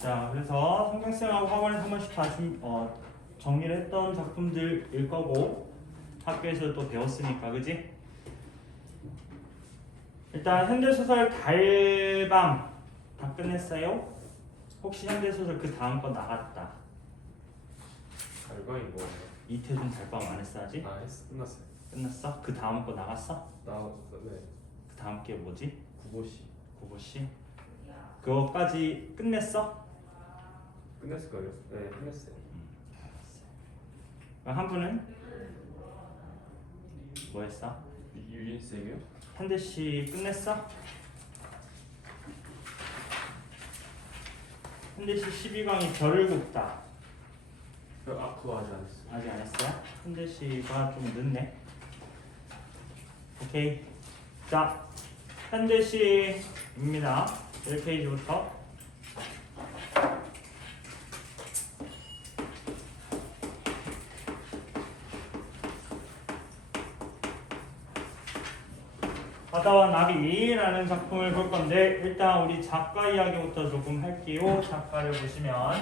자, 그래서 성경쌤하고 학원에서 한 번씩 다 정리를 했던 작품들일 거고 학교에서 또 배웠으니까, 그지? 일단 현대소설 달밤 다 끝냈어요? 혹시 현대소설 그 다음 거 나갔다? 달밤이 뭐예요? 이태준 달밤 안 했어 아직? 끝났어요. 끝났어? 그 다음 거 나갔어? 네. 그 다음 게 뭐지? 구보시. 구보씨? 그거까지 끝냈어? 끝냈을 거예요? 네, 끝냈어요. 그럼 한 분은? 뭐 했어? 유인세계요? 현대씨 끝냈어? 현대씨 12강이 별을 굽다 그거 아직 안 했어요. 아직 안 했어요? 현대씨가 좀 늦네. 오케이. 자, 현대씨입니다. 1페이지부터 바다와 나비라는 작품을 볼 건데 일단 우리 작가 이야기부터 조금 할게요. 작가를 보시면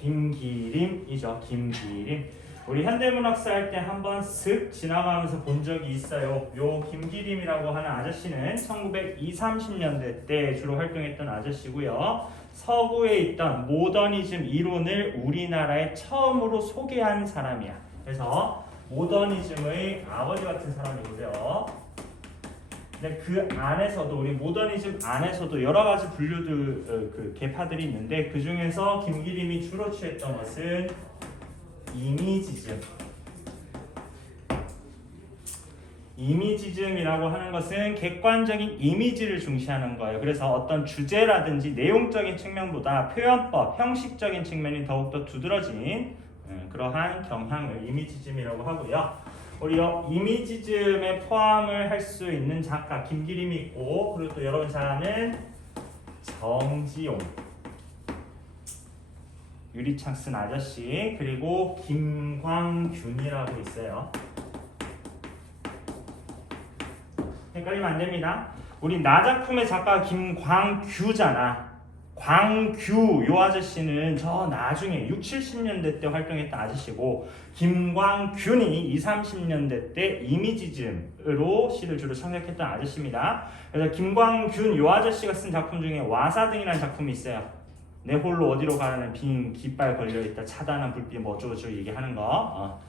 김기림이죠. 김기림. 우리 현대문학사 할 때 한번 슥 지나가면서 본 적이 있어요. 요 김기림이라고 하는 아저씨는 1920, 30년대 때 주로 활동했던 아저씨고요. 서구에 있던 모더니즘 이론을 우리나라에 처음으로 소개한 사람이야. 그래서 모더니즘의 아버지 같은 사람이고요. 근데 그 안에서도 우리 모더니즘 안에서도 여러 가지 분류들 그 계파들이 있는데 그 중에서 김기림이 주로 취했던 것은 이미지즘. 이미지즘이라고 하는 것은 객관적인 이미지를 중시하는 거예요. 그래서 어떤 주제라든지 내용적인 측면보다 표현법, 형식적인 측면이 더욱더 두드러진 그러한 경향을 이미지즘이라고 하고요. 우리 이미지즘에 포함을 할 수 있는 작가 김기림이 있고 그리고 또 여러분 잘 아는 정지용, 유리창 쓴 아저씨 그리고 김광균이라고 있어요. 헷갈리면 안 됩니다. 우리 나 작품의 작가가 김광규잖아. 광규 요 아저씨는 저 나중에 60, 70년대 때 활동했던 아저씨고 김광균이 20, 30년대 때 이미지즘으로 시를 주로 창작했던 아저씨입니다. 그래서 김광균 요 아저씨가 쓴 작품 중에 와사등이라는 작품이 있어요. 내 홀로 어디로 가라는 빈 깃발 걸려있다 차단한 불빛 뭐 어쩌고저쩌고 얘기하는 거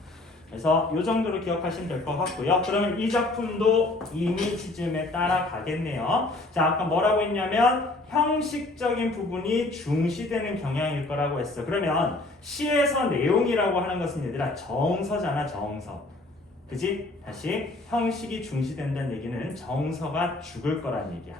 그래서 이 정도로 기억하시면 될 것 같고요. 그러면 이 작품도 이미지즘에 따라가겠네요. 자, 아까 뭐라고 했냐면 형식적인 부분이 중시되는 경향일 거라고 했어. 그러면 시에서 내용이라고 하는 것은 얘들아 정서잖아. 정서. 그지? 다시 형식이 중시된다는 얘기는 정서가 죽을 거란 얘기야.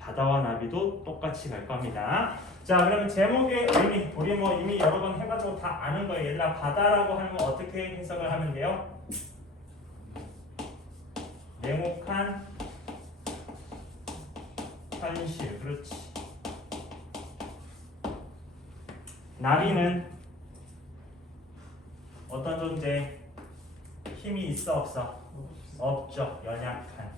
바다와 나비도 똑같이 갈 겁니다. 자, 그러면 제목의 의미 우리 뭐 이미 여러 번 해가지고 다 아는 거예요. 얘들아 바다라고 하는 건 어떻게 해석을 하면 돼요? 냉혹한 현실. 그렇지. 나비는 어떤 존재? 힘이 있어 없어? 없죠. 연약한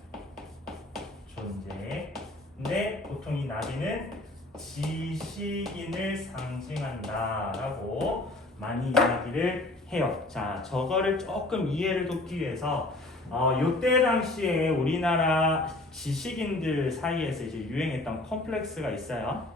존재. 근데 보통 이 나비는 지식인을 상징한다라고 많이 이야기를 해요. 자, 저거를 조금 이해를 돕기 위해서 요때 당시에 우리나라 지식인들 사이에서 이제 유행했던 컴플렉스가 있어요.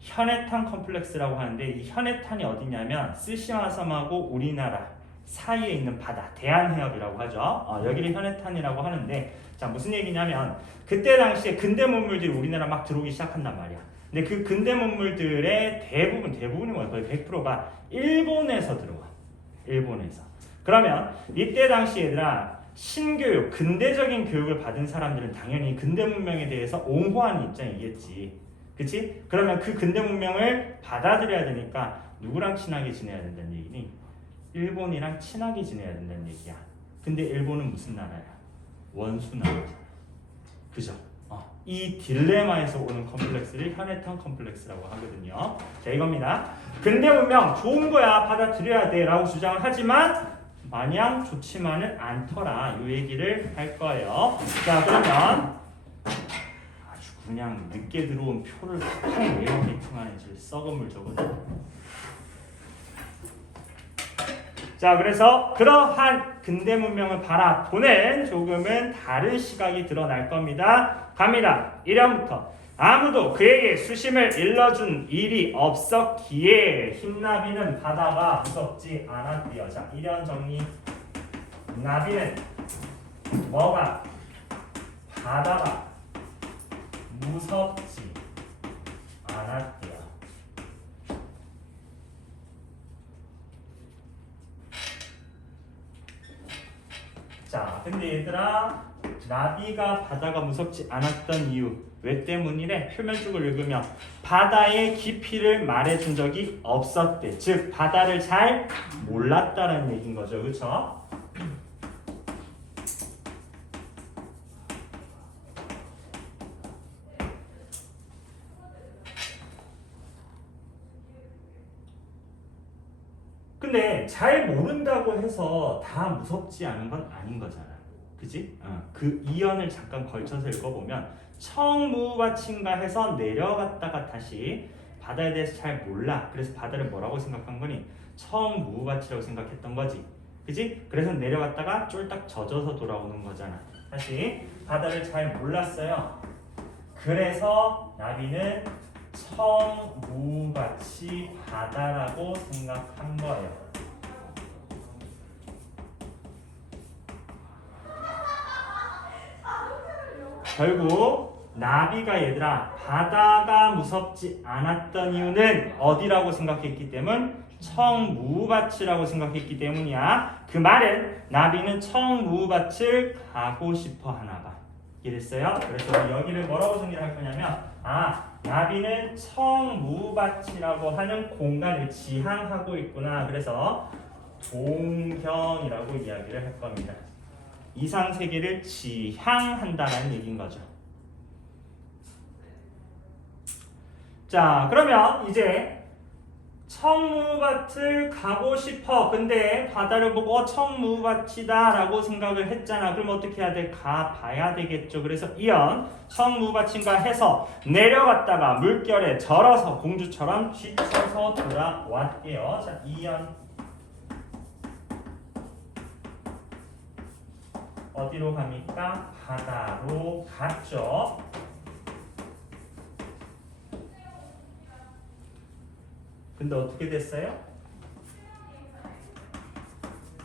현해탄 컴플렉스라고 하는데 이 현해탄이 어디냐면 쓰시마 섬하고 우리나라 사이에 있는 바다, 대한해협이라고 하죠. 여기를 현해탄이라고 하는데 자, 무슨 얘기냐면 그때 당시에 근대 문물들이 우리나라 막 들어오기 시작한단 말이야. 근데 그 근대 문물들의 대부분이 뭐야? 거의 100%가 일본에서 들어와. 일본에서. 그러면 이때 당시 얘들아 신교육, 근대적인 교육을 받은 사람들은 당연히 근대 문명에 대해서 옹호하는 입장이겠지. 그치? 그러면 그 근대 문명을 받아들여야 되니까 누구랑 친하게 지내야 된다는 얘기니? 일본이랑 친하게 지내야 된다는 얘기야. 근데 일본은 무슨 나라야? 원수 나라잖아. 그죠? 이 딜레마에서 오는 컴플렉스를 현해탄 컴플렉스라고 하거든요. 자, 이겁니다. 근대 문명 좋은 거야. 받아들여야 돼. 라고 주장을 하지만 마냥 좋지만은 않더라. 이 얘기를 할 거예요. 자, 그러면 그냥 늦게 들어온 표를 왜 이렇게 통하는지 썩은 물 적어줘. 자, 그래서 그러한 근대 문명을 바라보는 조금은 다른 시각이 드러날 겁니다. 갑니다. 1형부터 아무도 그에게 수심을 일러준 일이 없었기에 흰나비는 바다가 무섭지 않았대요. 자, 1형 정리. 나비는 뭐가? 바다가 무섭지 않았대요. 자, 근데 얘들아, 나비가 바다가 무섭지 않았던 이유 왜 때문이래? 표면쪽을 읽으면 바다의 깊이를 말해준 적이 없었대. 즉 바다를 잘 몰랐다는 얘기인 거죠. 그렇죠? 근데 잘 모른다고 해서 다 무섭지 않은 건 아닌 거잖아. 그지? 그 이연을 잠깐 걸쳐서 읽어보면 청무밭인가 해서 내려갔다가 다시 바다에 대해서 잘 몰라. 그래서 바다를 뭐라고 생각한 거니? 청무밭이라고 생각했던 거지. 그지? 그래서 내려갔다가 쫄딱 젖어서 돌아오는 거잖아. 다시 바다를 잘 몰랐어요. 그래서 나비는 청무밭이 바다라고 생각한 거예요. 결국 나비가 얘들아 바다가 무섭지 않았던 이유는 어디라고 생각했기 때문? 청무밭이라고 생각했기 때문이야. 그 말은 나비는 청무밭을 가고 싶어 하나 봐. 이랬어요. 그래서 여기를 뭐라고 정리를 할 거냐면 나비는 청무밭이라고 하는 공간을 지향하고 있구나. 그래서 동경이라고 이야기를 할 겁니다. 이상 세계를 지향한다는 얘기인 거죠. 자, 그러면 이제 청무밭을 가고 싶어. 근데 바다를 보고 청무밭이다 라고 생각을 했잖아. 그럼 어떻게 해야 돼? 가봐야 되겠죠. 그래서 이연 청무밭인가 해서 내려갔다가 물결에 절어서 공주처럼 지쳐서 돌아왔대요. 자, 이연 어디로 갑니까? 바다로 갔죠. 근데 어떻게 됐어요?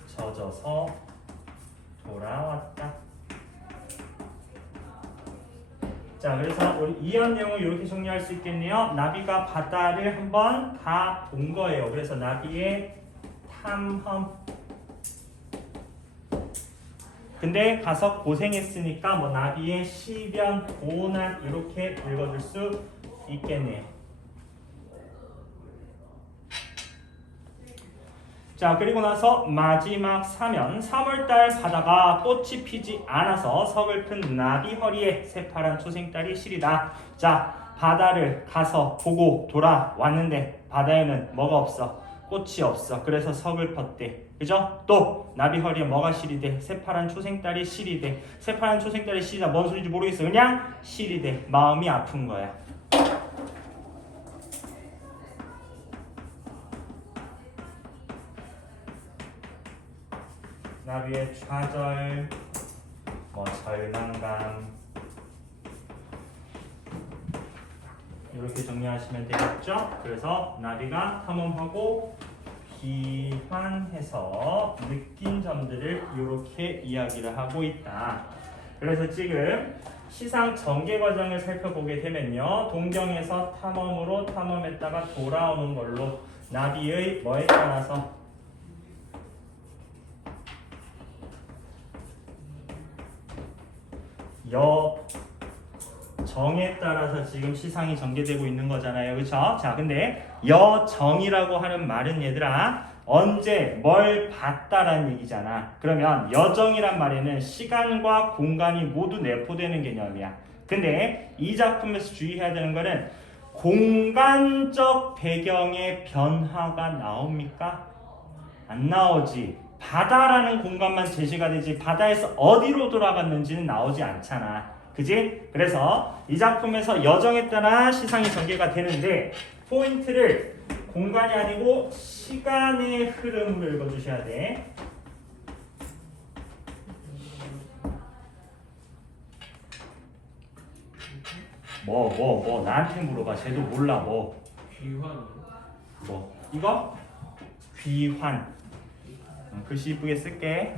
젖어서 돌아왔다. 자, 그래서 우리 이연 내용을 이렇게 정리할 수 있겠네요. 나비가 바다를 한번 다 본 거예요. 그래서 나비의 탐험. 근데 가서 고생했으니까 뭐 나비의 시변, 고난 이렇게 읽어줄 수 있겠네요. 자, 그리고 나서 마지막 사면 3월달 바다가 꽃이 피지 않아서 서글픈 나비 허리에 새파란 초생달이 시리다. 자, 바다를 가서 보고 돌아왔는데 바다에는 뭐가 없어? 꽃이 없어. 그래서 서글펐대. 그죠? 또 나비 허리에 뭐가 시리대? 새파란 초생달이 시리대. 새파란 초생달이 시리다. 뭔 소리인지 모르겠어. 그냥 시리대. 마음이 아픈 거야. 나비의 좌절, 뭐 절망감 이렇게 정리하시면 되겠죠? 그래서 나비가 탐험하고 비환해서 느낀 점들을 이렇게 이야기를 하고 있다. 그래서 지금 시상 전개 과정을 살펴보게 되면요, 동경에서 탐험으로 탐험했다가 돌아오는 걸로 나비의 뭐에 따라서 여정에 따라서 지금 시상이 전개되고 있는 거잖아요. 그렇죠? 자, 근데 여정이라고 하는 말은 얘들아 언제 뭘 봤다라는 얘기잖아. 그러면 여정이란 말에는 시간과 공간이 모두 내포되는 개념이야. 근데 이 작품에서 주의해야 되는 거는 공간적 배경의 변화가 나옵니까? 안 나오지. 바다라는 공간만 제시가 되지 바다에서 어디로 돌아갔는지는 나오지 않잖아. 그지? 그래서 이 작품에서 여정에 따라 시상이 전개가 되는데 포인트를 공간이 아니고 시간의 흐름으로 읽어주셔야 돼. 뭐 나한테 물어봐. 쟤도 몰라. 귀환. 이거? 귀환. 글씨 이쁘게 쓸게.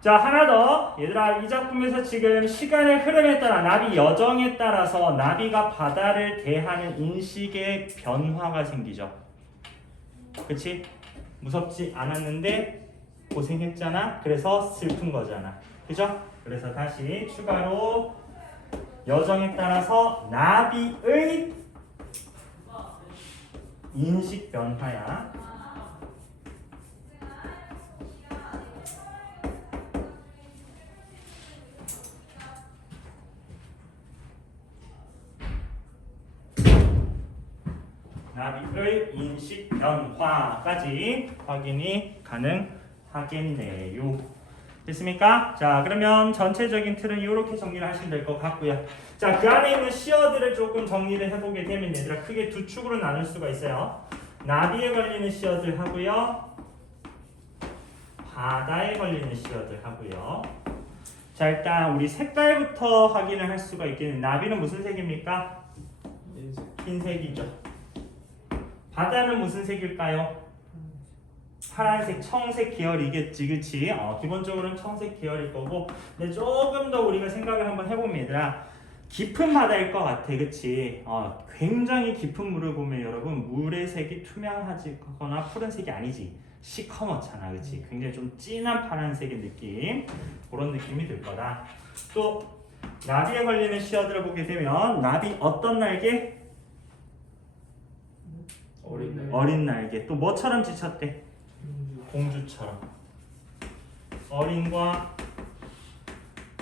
자, 하나 더. 얘들아, 이 작품에서 지금 시간의 흐름에 따라 나비 여정에 따라서 나비가 바다를 대하는 인식의 변화가 생기죠. 그치? 무섭지 않았는데 고생했잖아. 그래서 슬픈 거잖아. 그죠? 그래서 다시 추가로 여정에 따라서 나비의 인식 변화야. 나비의 인식 변화까지 확인이 가능하겠네요. 됐습니까? 자, 그러면 전체적인 틀은 이렇게 정리를 하시면 될 것 같고요. 자, 그 안에 있는 시어들을 조금 정리를 해보게 되면 얘들아 크게 두 축으로 나눌 수가 있어요. 나비에 걸리는 시어들 하고요. 바다에 걸리는 시어들 하고요. 자, 일단 우리 색깔부터 확인을 할 수가 있겠는데 나비는 무슨 색입니까? 흰색이죠. 바다는 무슨 색일까요? 파란색, 청색 계열이겠지, 그치? 기본적으로는 청색 계열일 거고, 근데 조금 더 우리가 생각을 한번 해보면 얘들아, 깊은 바다일 것 같아, 그치? 굉장히 깊은 물을 보면 여러분, 물의 색이 투명하거나 푸른색이 아니지. 시커멓잖아, 그치? 굉장히 좀 진한 파란색의 느낌, 그런 느낌이 들 거다. 또 나비에 걸리는 시어들을 보게 되면 나비 어떤 날개? 어린 날개. 또 뭐처럼 지쳤대? 공주처럼. 어린과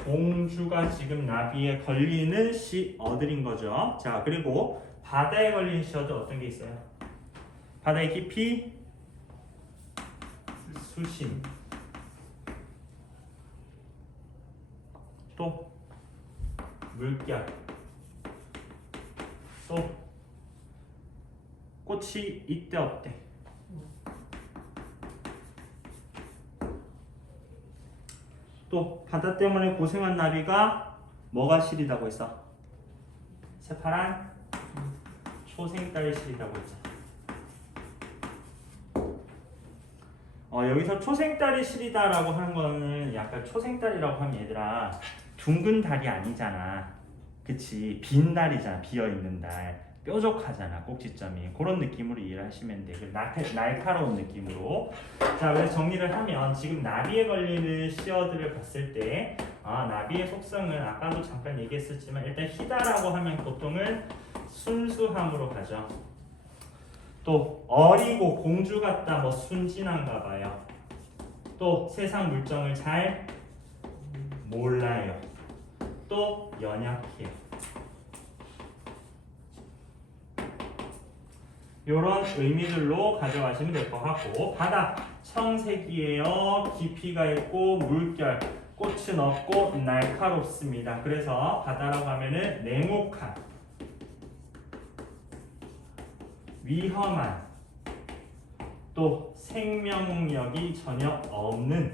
공주가 지금 나비에 걸리는 시어들인 거죠. 자, 그리고 바다에 걸리는 시어들 어떤 게 있어요? 바다의 깊이, 수심. 또 물결. 또 꽃이 있대 없대? 또 바다 때문에 고생한 나비가 뭐가 시리다고 했어? 새파란 초생달이 시리다고 했잖아. 여기서 초생달이 시리다라고 하는 거는 약간 초생달이라고 하면 얘들아 둥근 달이 아니잖아. 그치? 빈 달이잖아. 비어있는 달. 뾰족하잖아. 꼭지점이. 그런 느낌으로 이해를 하시면 돼. 날카로운 느낌으로. 자, 그래서 정리를 하면 지금 나비에 걸리는 시어들을 봤을 때 나비의 속성은 아까도 잠깐 얘기했었지만 일단 희다라고 하면 보통은 순수함으로 가죠. 또 어리고 공주 같다, 뭐 순진한가 봐요. 또 세상 물정을 잘 몰라요. 또 연약해요. 이런 의미들로 가져가시면 될 것 같고, 바다 청색이에요. 깊이가 있고 물결, 꽃은 없고 날카롭습니다. 그래서 바다라고 하면은 냉혹한, 위험한, 또 생명력이 전혀 없는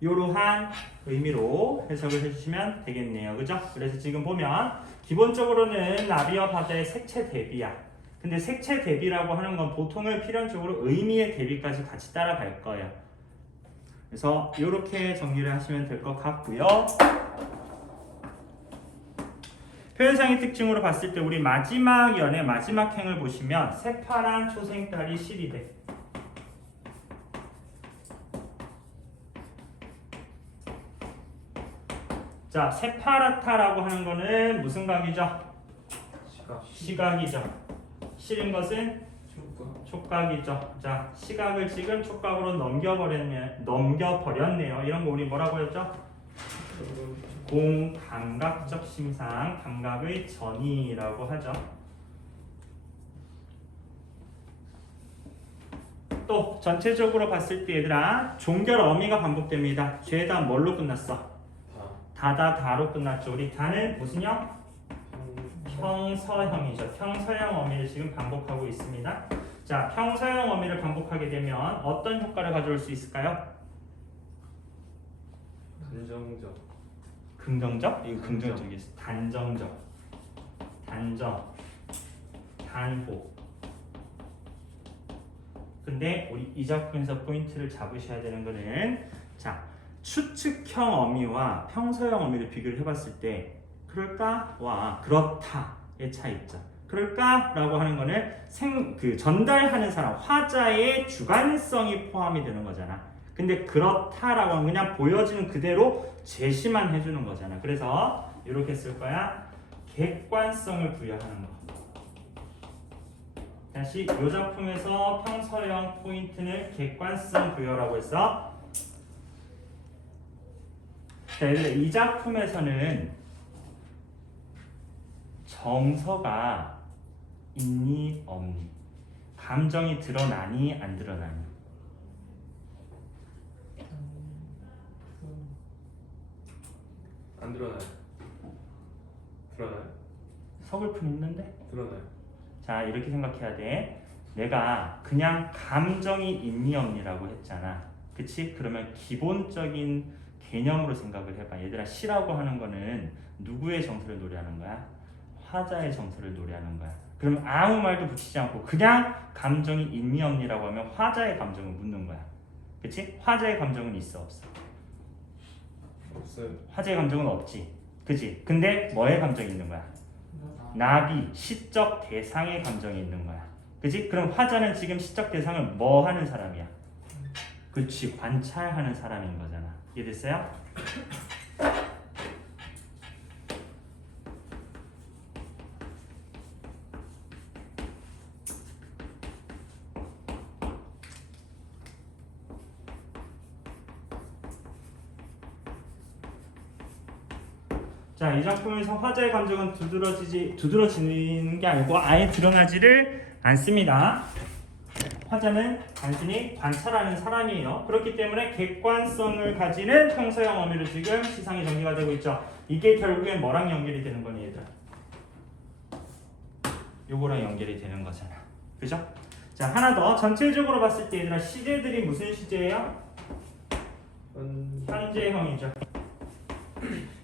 이러한 의미로 해석을 해주시면 되겠네요. 그죠? 그래서 지금 보면 기본적으로는 나비와 바다의 색채 대비야. 근데 색채 대비라고 하는 건 보통은 필연적으로 의미의 대비까지 같이 따라갈 거예요. 그래서 이렇게 정리를 하시면 될 것 같고요. 표현상의 특징으로 봤을 때 우리 마지막 연의 마지막 행을 보시면 새파란 초생달이 시리대. 자, 새파랗다라고 하는 거는 무슨 각이죠? 시각이죠. 시린 것은 촉각이죠. 자, 시각을 지금 촉각으로 넘겨버렸네요. 이런 거 우리 뭐라고 했죠? 공감각적 심상, 감각의 전이라고 하죠. 또 전체적으로 봤을 때 얘들아 종결 어미가 반복됩니다. 죄다 뭘로 끝났어? 다로 끝났죠. 우리 다는 무슨 형? 평서형이죠. 평서형 어미를 지금 반복하고 있습니다. 자, 평서형 어미를 반복하게 되면 어떤 효과를 가져올 수 있을까요? 단정적. 긍정적? 이거 긍정적이었어. 단정적. 단정. 단호. 근데 우리 이 작품에서 포인트를 잡으셔야 되는 거는 자, 추측형 어미와 평서형 어미를 비교를 해봤을 때 그럴까와 그렇다의 차이점. 그럴까라고 하는 거는 전달하는 사람, 화자의 주관성이 포함이 되는 거잖아. 근데 그렇다라고 하면 그냥 보여지는 그대로 제시만 해주는 거잖아. 그래서 이렇게 쓸 거야. 객관성을 부여하는 거. 다시 이 작품에서 평서형 포인트는 객관성 부여라고 했어. 자, 이 작품에서는 정서가 있니 없니? 감정이 드러나니 안 드러나니? 안 드러나요. 드러나요? 서글픔 있는데? 드러나요. 자, 이렇게 생각해야 돼. 내가 그냥 감정이 있니 없니라고 했잖아. 그치? 그러면 기본적인 개념으로 생각을 해봐. 얘들아, 시라고 하는 거는 누구의 정서를 노래하는 거야? 화자의 정서를 노래하는 거야. 그럼 아무 말도 붙이지 않고 그냥 감정이 있니 없니라고 하면 화자의 감정을 묻는 거야. 그치? 화자의 감정은 있어 없어? 없어요. 화자의 감정은 없지. 그치? 근데 뭐의 감정이 있는 거야? 나비, 시적 대상의 감정이 있는 거야. 그치? 그럼 화자는 지금 시적 대상을 뭐 하는 사람이야? 그치, 관찰하는 사람인 거잖아. 이해됐어요? 자, 이 작품에서 화자의 감정은 두드러지는 게 아니고 아예 드러나지를 않습니다. 화자는 단순히 관찰하는 사람이에요. 그렇기 때문에 객관성을 가지는 평서형 어미로 지금 시상이 정리가 되고 있죠. 이게 결국엔 뭐랑 연결이 되는 거니 얘들아? 요거랑 연결이 되는 거잖아. 그죠? 자, 하나 더. 전체적으로 봤을 때 얘들아 시제들이 무슨 시제예요? 현재형이죠.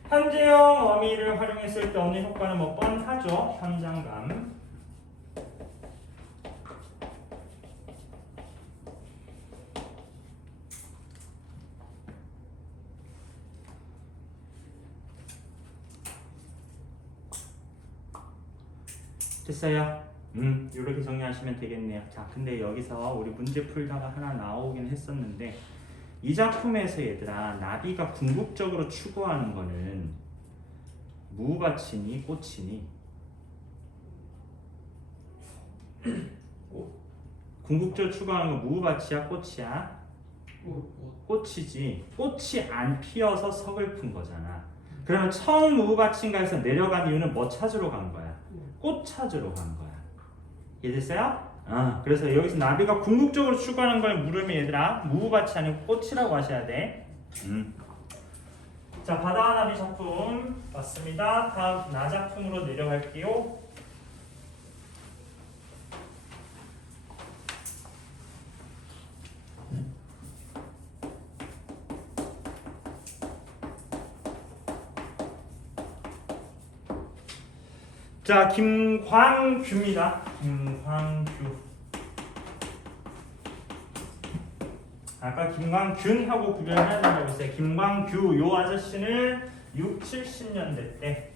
현재형 어미를 활용했을 때 얻는 효과는 뭐 뻔하죠. 현장감. 됐어요? 이렇게 정리하시면 되겠네요. 자, 근데 여기서 우리 문제 풀다가 하나 나오긴 했었는데 이 작품에서 얘들아 나비가 궁극적으로 추구하는 거는 무밭이니 꽃이니? 궁극적으로 추구하는 건 무밭이야 꽃이야? 꽃이지. 꽃이 안 피어서 서글픈 거잖아. 그러면 처음 무밭인가에서 내려간 이유는 뭐 찾으러 간 거야? 꽃 찾으러 간 거야. 이해됐어요? 그래서 여기서 나비가 궁극적으로 추구하는 걸 물으면 얘들아 무밭이 아니고 꽃이라고 하셔야 돼. 자, 바다와 나비 작품 봤습니다. 다음 나 작품으로 내려갈게요. 자, 김광규입니다. 김광규. 아까 김광균하고 구별해야 된다고 했어요. 김광규 요 아저씨는 6, 70년대 때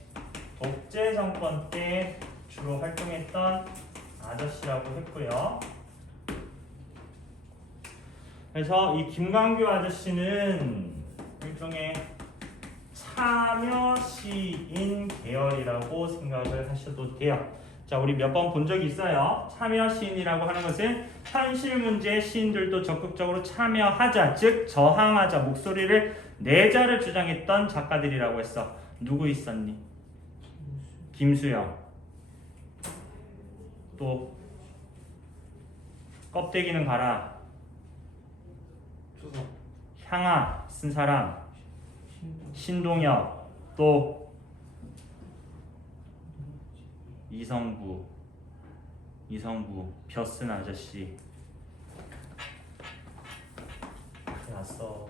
독재 정권 때 주로 활동했던 아저씨라고 했고요. 그래서 이 김광규 아저씨는 일종의 참여 시인 계열이라고 생각을 하셔도 돼요. 자, 우리 몇 번 본 적이 있어요. 참여 시인이라고 하는 것은 현실 문제에 시인들도 적극적으로 참여하자, 즉 저항하자, 목소리를 내자를 주장했던 작가들이라고 했어. 누구 있었니? 김수영. 또 껍데기는 가라. 초성. 향아 쓴 사람 신동엽 또 이성부 벼 쓴 아저씨 났어.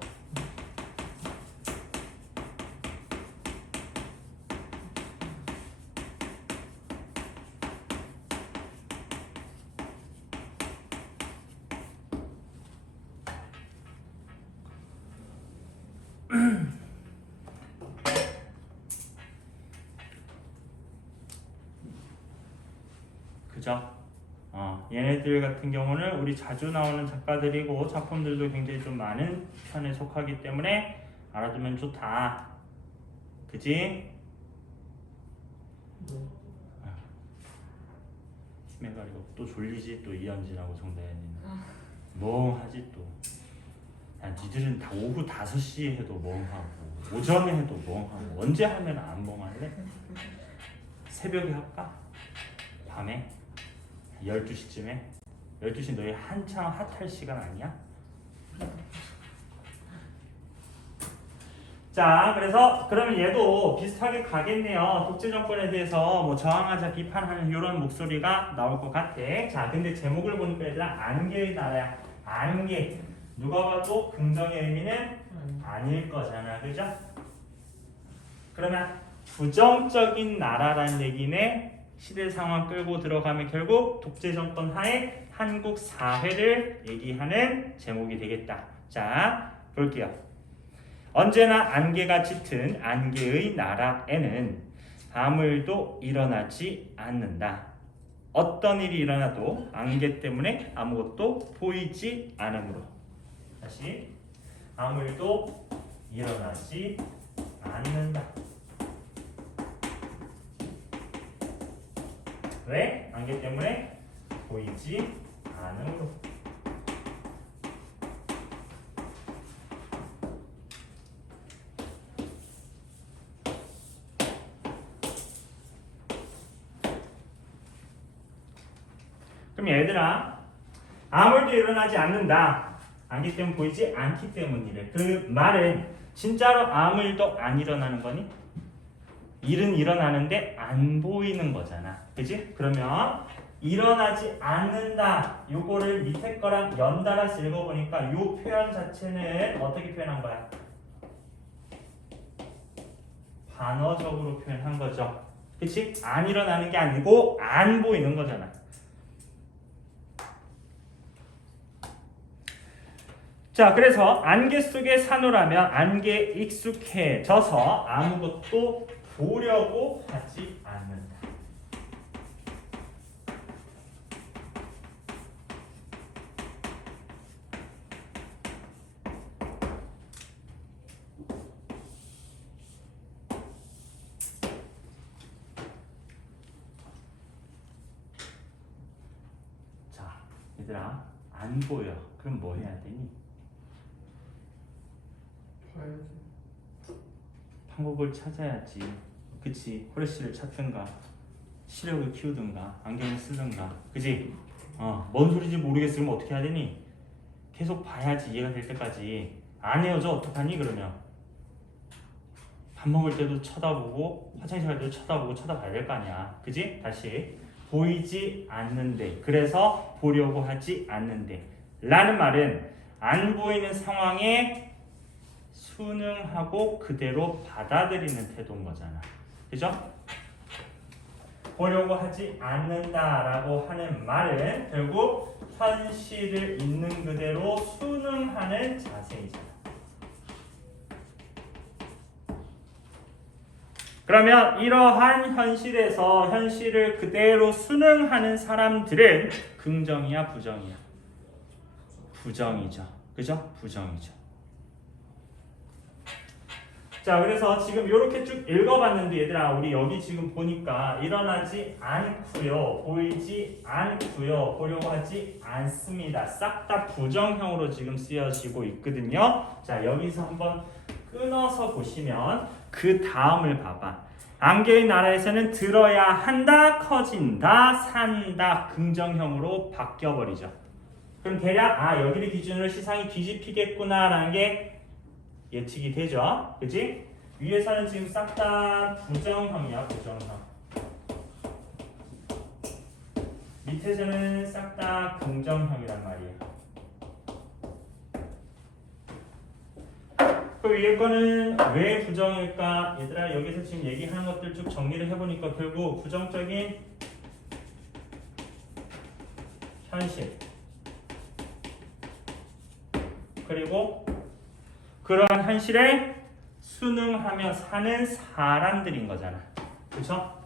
그죠? 얘네들 같은 경우는 우리 자주 나오는 작가들이고 작품들도 굉장히 좀 많은 편에 속하기 때문에 알아두면 좋다. 그지? 심해가지고 또 졸리지 또 이현진하고 정다현이는 멍하지 또. 야, 니들은 다 오후 5시에 해도 멍하고 오전에 해도 멍하고 언제 하면 안 멍할래? 새벽에 할까? 밤에? 12시쯤에? 12시 너희 한창 핫할 시간 아니야? 자, 그래서 그러면 얘도 비슷하게 가겠네요. 독재 정권에 대해서 뭐 저항하자 비판하는 이런 목소리가 나올 것 같아. 자, 근데 제목을 보니까 얘들아 안개의 나라야. 안개. 누가 봐도 긍정의 의미는 아닐 거잖아, 그죠? 그러면 부정적인 나라란 얘기네. 시대 상황 끌고 들어가면 결국 독재 정권 하에 한국 사회를 얘기하는 제목이 되겠다. 자, 볼게요. 언제나 안개가 짙은 안개의 나라에는 아무 일도 일어나지 않는다. 어떤 일이 일어나도 안개 때문에 아무것도 보이지 않으므로. 다시 아무 일도 일어나지 않는다. 왜? 안개 때문에 보이지 않으므로. 그럼 얘들아 아무 일도 일어나지 않는다. 안개 때문에 보이지 않기 때문이래. 그 말은 진짜로 아무 일도 안 일어나는 거니? 일은 일어나는데 안 보이는 거잖아. 그치? 그러면 일어나지 않는다. 요거를 밑에 거랑 연달아서 읽어보니까 요 표현 자체는 어떻게 표현한 거야? 반어적으로 표현한 거죠. 그치? 안 일어나는 게 아니고 안 보이는 거잖아. 자, 그래서 안개 속에 사노라면 안개에 익숙해져서 아무것도 보려고 하지 않는다. 자, 얘들아, 안 보여. 그럼 뭐 해야 되니? 봐야지. 방법을 찾아야지. 그치? 후레쉬를 찾든가 시력을 키우든가 안경을 쓰든가. 그치? 뭔 소리인지 모르겠으면 어떻게 해야 되니? 계속 봐야지. 이해가 될 때까지. 안 헤어져 어떡하니 그러면? 밥 먹을 때도 쳐다보고 화장실 갈 때도 쳐다보고 쳐다봐야 될 거 아니야. 그치? 다시 보이지 않는데, 그래서 보려고 하지 않는데 라는 말은 안 보이는 상황에 순응하고 그대로 받아들이는 태도인 거잖아. 그죠? 보려고 하지 않는다라고 하는 말은 결국 현실을 있는 그대로 순응하는 자세이잖아. 그러면 이러한 현실에서 현실을 그대로 순응하는 사람들은 긍정이야, 부정이야? 부정이죠. 그죠? 부정이죠. 자, 그래서 지금 이렇게 쭉 읽어봤는데 얘들아, 우리 여기 지금 보니까 일어나지 않고요, 보이지 않고요, 보려고 하지 않습니다. 싹 다 부정형으로 지금 쓰여지고 있거든요. 자, 여기서 한번 끊어서 보시면 그 다음을 봐봐. 안개의 나라에서는 들어야 한다, 커진다, 산다, 긍정형으로 바뀌어버리죠. 그럼 대략 여기를 기준으로 시상이 뒤집히겠구나라는 게 예측이 되죠. 그치? 위에서는 지금 싹 다 부정형이야. 부정형. 밑에서는 싹 다 긍정형이란 말이에요. 그 위에 거는 왜 부정일까? 얘들아 여기서 지금 얘기하는 것들 쭉 정리를 해보니까 결국 부정적인 현실 그리고 그러한 현실에 순응하며 사는 사람들인 거잖아. 그쵸?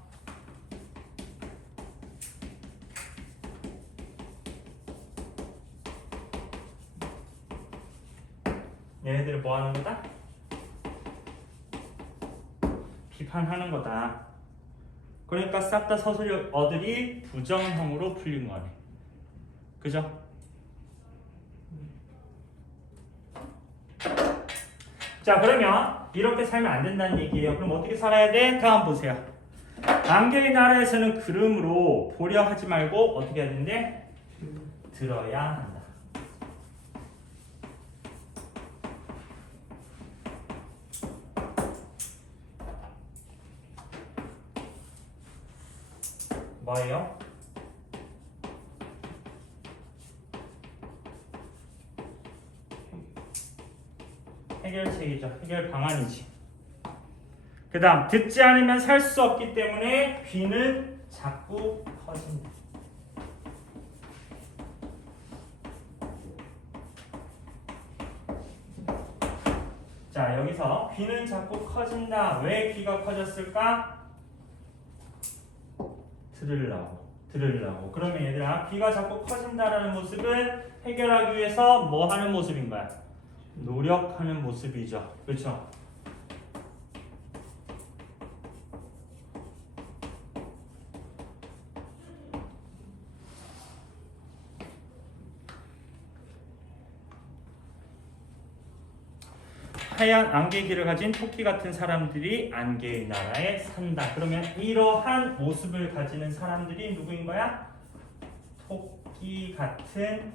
얘네들을 뭐 하는 거다? 비판하는 거다. 그러니까 싹 다 서술어들이 부정형으로 풀린 거네. 그죠? 자, 그러면 이렇게 살면 안 된다는 얘기예요. 그럼 어떻게 살아야 돼? 다음 보세요. 안개의 나라에서는 들음으로 보려 하지 말고 어떻게 해야 되는데? 들어야 한다. 뭐예요? 해결책이죠. 해결 방안이지. 그 다음 듣지 않으면 살 수 없기 때문에 귀는 자꾸 커진다. 자, 여기서 귀는 자꾸 커진다. 왜 귀가 커졌을까? 들으려고. 그러면 얘들아, 귀가 자꾸 커진다라는 모습은 해결하기 위해서 뭐 하는 모습인 거야? 노력하는 모습이죠. 그렇죠? 하얀 안개 귀를 가진 토끼 같은 사람들이 안개의 나라에 산다. 그러면 이러한 모습을 가지는 사람들이 누구인 거야? 토끼 같은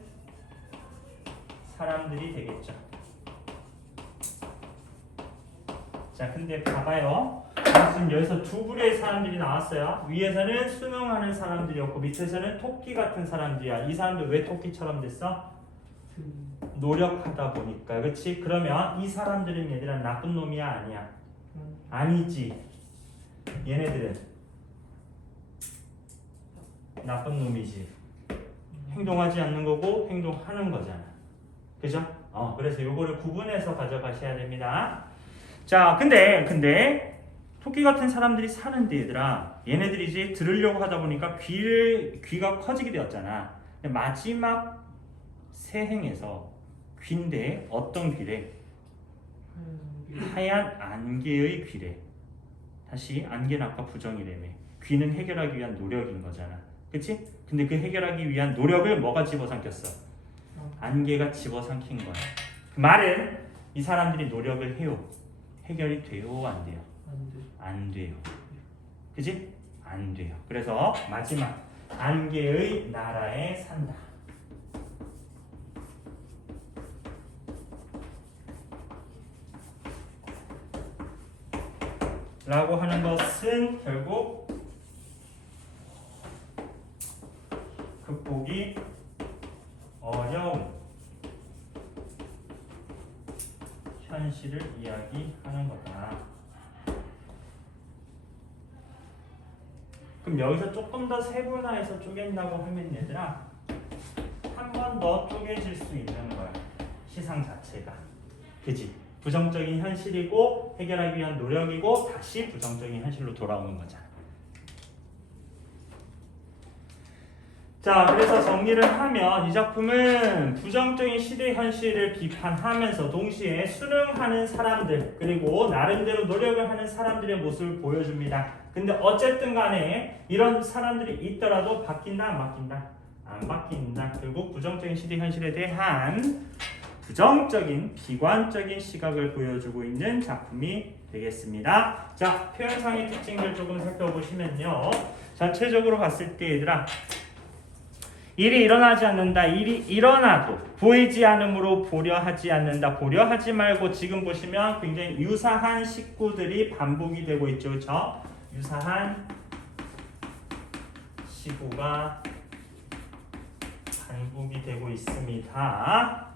사람들이 되겠죠. 자, 근데 봐봐요. 지금 여기서 두 부류의 사람들이 나왔어요. 위에서는 순응하는 사람들이었고 밑에서는 토끼 같은 사람들이야. 이 사람들 왜 토끼처럼 됐어? 노력하다 보니까. 그렇지? 그러면 이 사람들은 얘들아 나쁜 놈이야 아니야? 아니지. 얘네들은 나쁜 놈이지. 행동하지 않는 거고 행동하는 거잖아. 그죠? 그래서 요거를 구분해서 가져가셔야 됩니다. 자, 근데 토끼 같은 사람들이 사는데 얘들아, 얘네들이 이제 들으려고 하다 보니까 귀가 커지게 되었잖아. 근데 마지막 세 행에서 귀인데 어떤 귀래? 하얀 안개의 귀래. 다시 안개는 아까 부정이라며. 귀는 해결하기 위한 노력인 거잖아. 그치? 근데 그 해결하기 위한 노력을 뭐가 집어삼켰어? 안개가 집어삼킨 거야. 그 말은 이 사람들이 노력을 해요. 해결이 돼요? 안 돼요? 안 돼요. 그치? 안 돼요. 그래서 마지막 안개의 나라에 산다. 라고 하는 것은 결국 극복이 어려운 현실을 이야기하는 거다. 그럼 여기서 조금 더 세분화해서 쪼갠다고 하면 얘들아 한 번 더 쪼개질 수 있는 거야. 시상 자체가. 그지? 부정적인 현실이고 해결하기 위한 노력이고 다시 부정적인 현실로 돌아오는 거잖아. 자, 그래서 정리를 하면 이 작품은 부정적인 시대 현실을 비판하면서 동시에 순응하는 사람들 그리고 나름대로 노력을 하는 사람들의 모습을 보여줍니다. 근데 어쨌든 간에 이런 사람들이 있더라도 바뀐다 안 바뀐다? 안 바뀐다. 결국 부정적인 시대 현실에 대한 부정적인 비관적인 시각을 보여주고 있는 작품이 되겠습니다. 자, 표현상의 특징들 조금 살펴보시면요. 전체적으로 봤을 때 얘들아 일이 일어나지 않는다. 일이 일어나도 보이지 않으므로 보려 하지 않는다. 보려 하지 말고 지금 보시면 굉장히 유사한 식구들이 반복이 되고 있죠. 그렇죠? 유사한 시구가 반복이 되고 있습니다.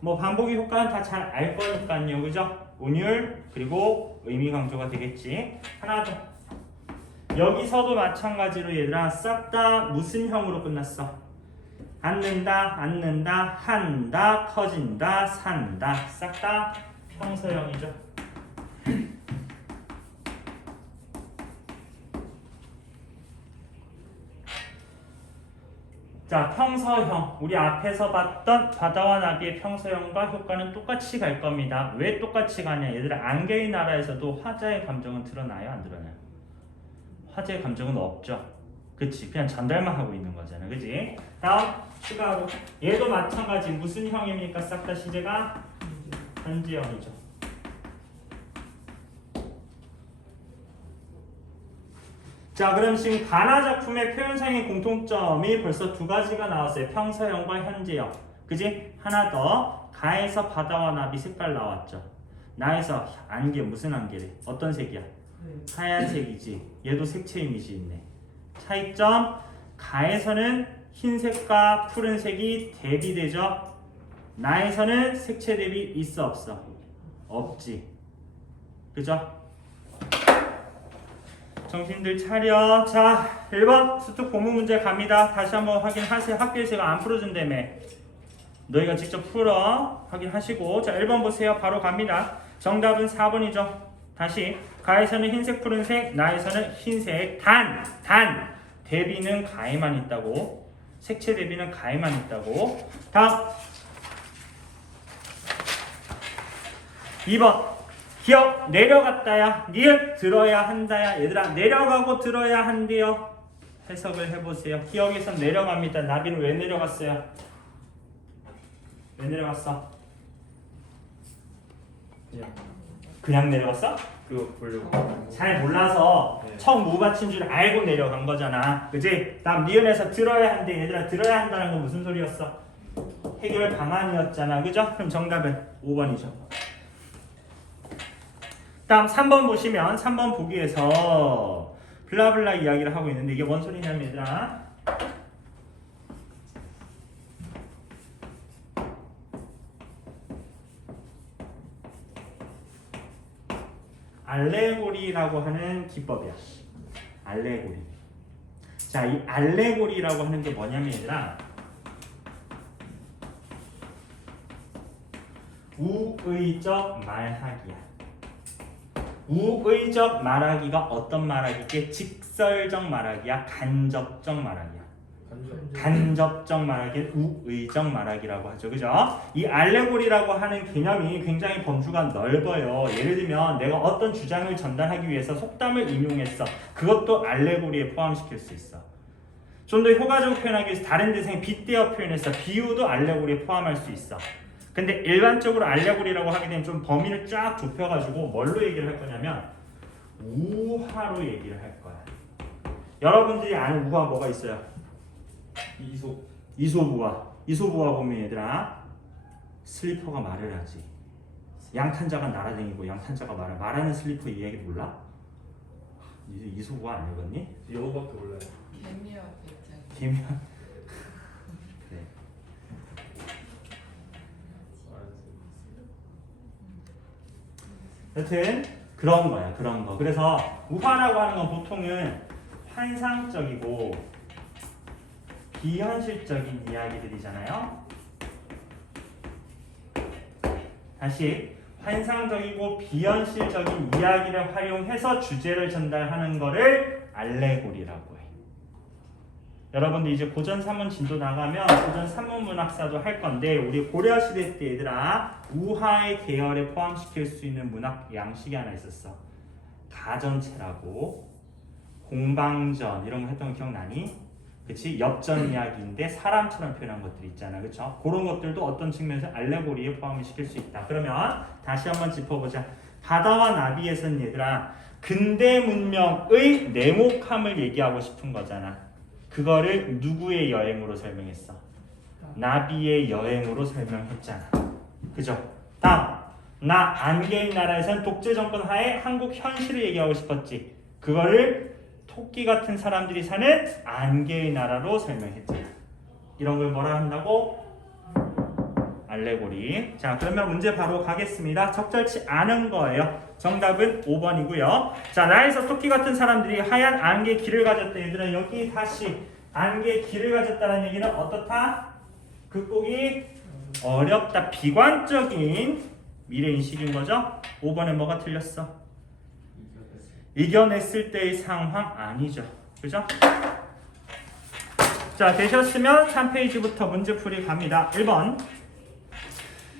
뭐 반복의 효과는 다 잘 알 거니까요. 그죠? 온율 그리고 의미 강조가 되겠지. 하나 더. 여기서도 마찬가지로 얘들아 싹 다 무슨 형으로 끝났어? 앉는다, 앉는다, 한다, 커진다, 산다. 싹 다 평서형이죠. 자, 평서형. 우리 앞에서 봤던 바다와 나비의 평서형과 효과는 똑같이 갈 겁니다. 왜 똑같이 가냐? 얘들아 안개의 나라에서도 화자의 감정은 드러나요? 안 드러나요? 화제의 감정은 없죠. 그치? 그냥 전달만 하고 있는 거잖아. 그치? 다음 추가로 얘도 마찬가지. 무슨 형입니까? 싹 다 시제가 현재형이죠. 자, 그럼 지금 가나 작품의 표현상의 공통점이 벌써 두 가지가 나왔어요. 평서형과 현재형. 그지? 하나 더. 가에서 바다와 나비 색깔 나왔죠. 나에서 안개. 무슨 안개래? 어떤 색이야? 하얀색이지. 얘도 색채 이미지 있네. 차이점. 가에서는 흰색과 푸른색이 대비되죠. 나에서는 색채 대비 있어 없어? 없지. 그죠? 정신들 차려. 자, 1번 수특 보문 문제 갑니다. 다시 한번 확인하세요. 학교에서 이거 안 풀어준다며. 너희가 직접 풀어 확인하시고. 자, 1번 보세요. 바로 갑니다. 정답은 4번이죠. 다시 가에서는 흰색 푸른색, 나에서는 흰색. 단 대비는 가에만 있다고. 색채 대비는 가에만 있다고. 다음 2번 기억 내려갔다야 니은 들어야 한다야. 얘들아 내려가고 들어야 한대요. 해석을 해보세요. 기억에서 내려갑니다. 나비는 왜 내려갔어요? 왜 내려갔어? 그냥 내려갔어? 그거 보려고. 잘 몰라서 네. 청 무받친 줄 알고 내려간 거잖아. 그지? 다음 니은에서 들어야 한대. 얘들아 들어야 한다는 건 무슨 소리였어? 해결 방안이었잖아. 그죠? 그럼 정답은 5번이죠. 다음 3번 보시면 3번 보기에서 블라블라 이야기를 하고 있는데 이게 뭔 소리냐면 얘들아 알레고리라고 하는 기법이야. 알레고리. 자, 이 알레고리라고 하는 게 뭐냐면 얘들아 우의적 말하기야. 우의적 말하기가 어떤 말하기게? 직설적 말하기야? 간접적 말하기야? 간접적 말하기를 우의적 말하기라고 하죠. 그죠? 이 알레고리라고 하는 개념이 굉장히 범주가 넓어요. 예를 들면 내가 어떤 주장을 전달하기 위해서 속담을 인용했어. 그것도 알레고리에 포함시킬 수 있어. 좀 더 효과적으로 표현하기 위해서 다른 대상에 빗대어 표현했어. 비유도 알레고리에 포함할 수 있어. 근데 일반적으로 알레고리라고 하게 되면 좀 범위를 쫙 좁혀가지고 뭘로 얘기를 할 거냐면 우화로 얘기를 할 거야. 여러분들이 아는 우화 뭐가 있어요? 이솝우화. 이솝우화 보면 얘들아 슬리퍼가 말을 하지. 양탄자가 날아다니고 양탄자가 말하는 슬리퍼 이야기 몰라? 이솝우화 안 읽었니? 이거밖에 몰라요. 개미와 배짱. 개미야. 그래. 여튼 그런 거야. 그런 거. 그래서 우화라고 하는 건 보통은 환상적이고 비현실적인 이야기들이잖아요. 다시 환상적이고 비현실적인 이야기를 활용해서 주제를 전달하는 거를 알레고리라고 해. 여러분들 이제 고전 산문 진도 나가면 고전 산문 문학사도 할 건데 우리 고려 시대 때 얘들아 우화의 계열에 포함시킬 수 있는 문학 양식이 하나 있었어. 가전체라고. 공방전 이런 거 했던 거 기억나니? 그치? 엽전 이야기인데 사람처럼 표현한 것들 있잖아. 그쵸? 그런 것들도 어떤 측면에서 알레고리에 포함을 시킬 수 있다. 그러면 다시 한번 짚어보자. 바다와 나비에서는 얘들아 근대 문명의 냉혹함을 얘기하고 싶은 거잖아. 그거를 누구의 여행으로 설명했어? 나비의 여행으로 설명했잖아. 그죠? 다음, 나 안개의 나라에선 독재 정권 하에 한국 현실을 얘기하고 싶었지. 그거를 토끼 같은 사람들이 사는 안개의 나라로 설명했잖아. 이런 걸 뭐라 한다고? 알레고리. 자, 그러면 문제 바로 가겠습니다. 적절치 않은 거예요. 정답은 5번이고요. 자, 나에서 토끼 같은 사람들이 하얀 안개 길을 가졌다. 얘들아, 여기 다시 안개 길을 가졌다는 얘기는 어떻다? 극복이 어렵다. 비관적인 미래인식인 거죠. 5번에 뭐가 틀렸어? 이겨냈을 때의 상황 아니죠. 그죠? 자, 되셨으면 3페이지부터 문제풀이 갑니다. 1번.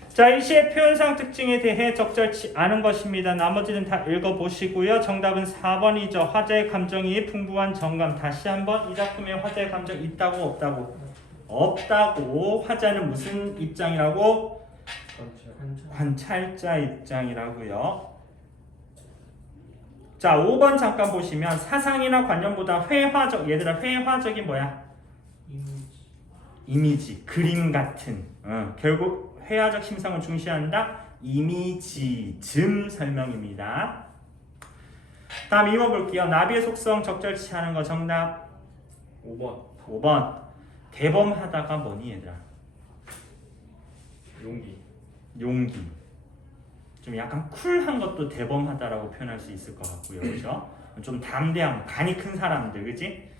자, 이 시의 표현상 특징에 대해 적절치 않은 것입니다. 나머지는 다 읽어보시고요. 정답은 4번이죠. 화자의 감정이 풍부한 정감. 다시 한번 이 작품에 화자의 감정 있다고 없다고? 없다고. 화자는 무슨 입장이라고? 관찰자 입장이라고요. 자, 5번 잠깐 보시면 사상이나 관념보다 회화적, 얘들아 회화적이 뭐야? 이미지, 그림 같은. 결국 회화적 심성을 중시한다. 이미지즘 설명입니다. 다음 2번 볼게요. 나비의 속성 적절치 않은 거 정답 5번. 대범하다가 뭐니 얘들아? 용기. 좀 약간 쿨한 것도 대범하다라고 표현할 수 있을 것 같고요. 그죠? 좀 담대함, 간이 큰 사람들, 그지?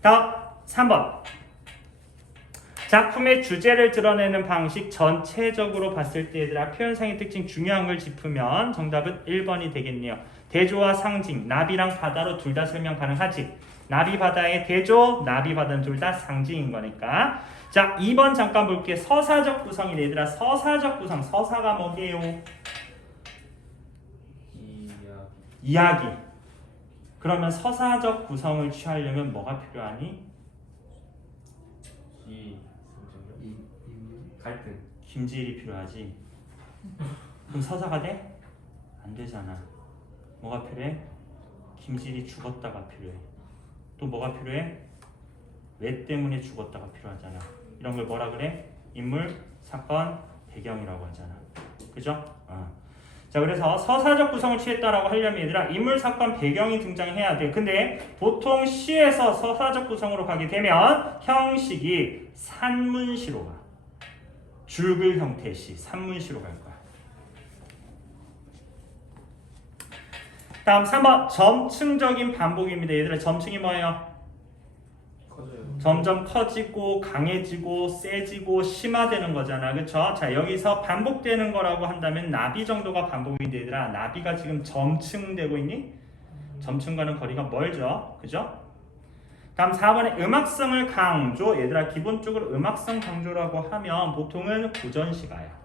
다음 3번. 작품의 주제를 드러내는 방식 전체적으로 봤을 때 얘들아 표현상의 특징 중요한 걸 짚으면 정답은 1번이 되겠네요. 대조와 상징, 나비랑 바다로 둘 다 설명 가능하지. 나비 바다의 대조, 나비 바다는 둘 다 상징인 거니까. 자, 2번 잠깐 볼게요. 서사적 구성이 얘들아 서사적 구성. 서사가 뭐게요? 이야기. 그러면 서사적 구성을 취하려면 뭐가 필요하니? 갈등. 김지일이 필요하지. 그럼 서사가 돼? 안 되잖아. 뭐가 필요해? 김지일이 죽었다가 필요해. 또 뭐가 필요해? 왜 때문에 죽었다가 필요하잖아. 이런 걸 뭐라 그래? 인물, 사건, 배경이라고 하잖아. 그죠? 자, 그래서 서사적 구성을 취했다라고 하려면 얘들아 인물, 사건, 배경이 등장해야 돼. 근데 보통 시에서 서사적 구성으로 가게 되면 형식이 산문시로 가. 줄글 형태의 시, 산문시로 갈 거야. 다음 3번 점층적인 반복입니다. 얘들아 점층이 뭐예요? 커져요. 점점 커지고 강해지고 세지고 심화되는 거잖아. 그쵸? 자, 여기서 반복되는 거라고 한다면 나비 정도가 반복인데 얘들아 나비가 지금 점층되고 있니? 점층과는 거리가 멀죠. 그죠? 다음 4번에 음악성을 강조. 얘들아 기본적으로 음악성 강조라고 하면 보통은 고전시가야.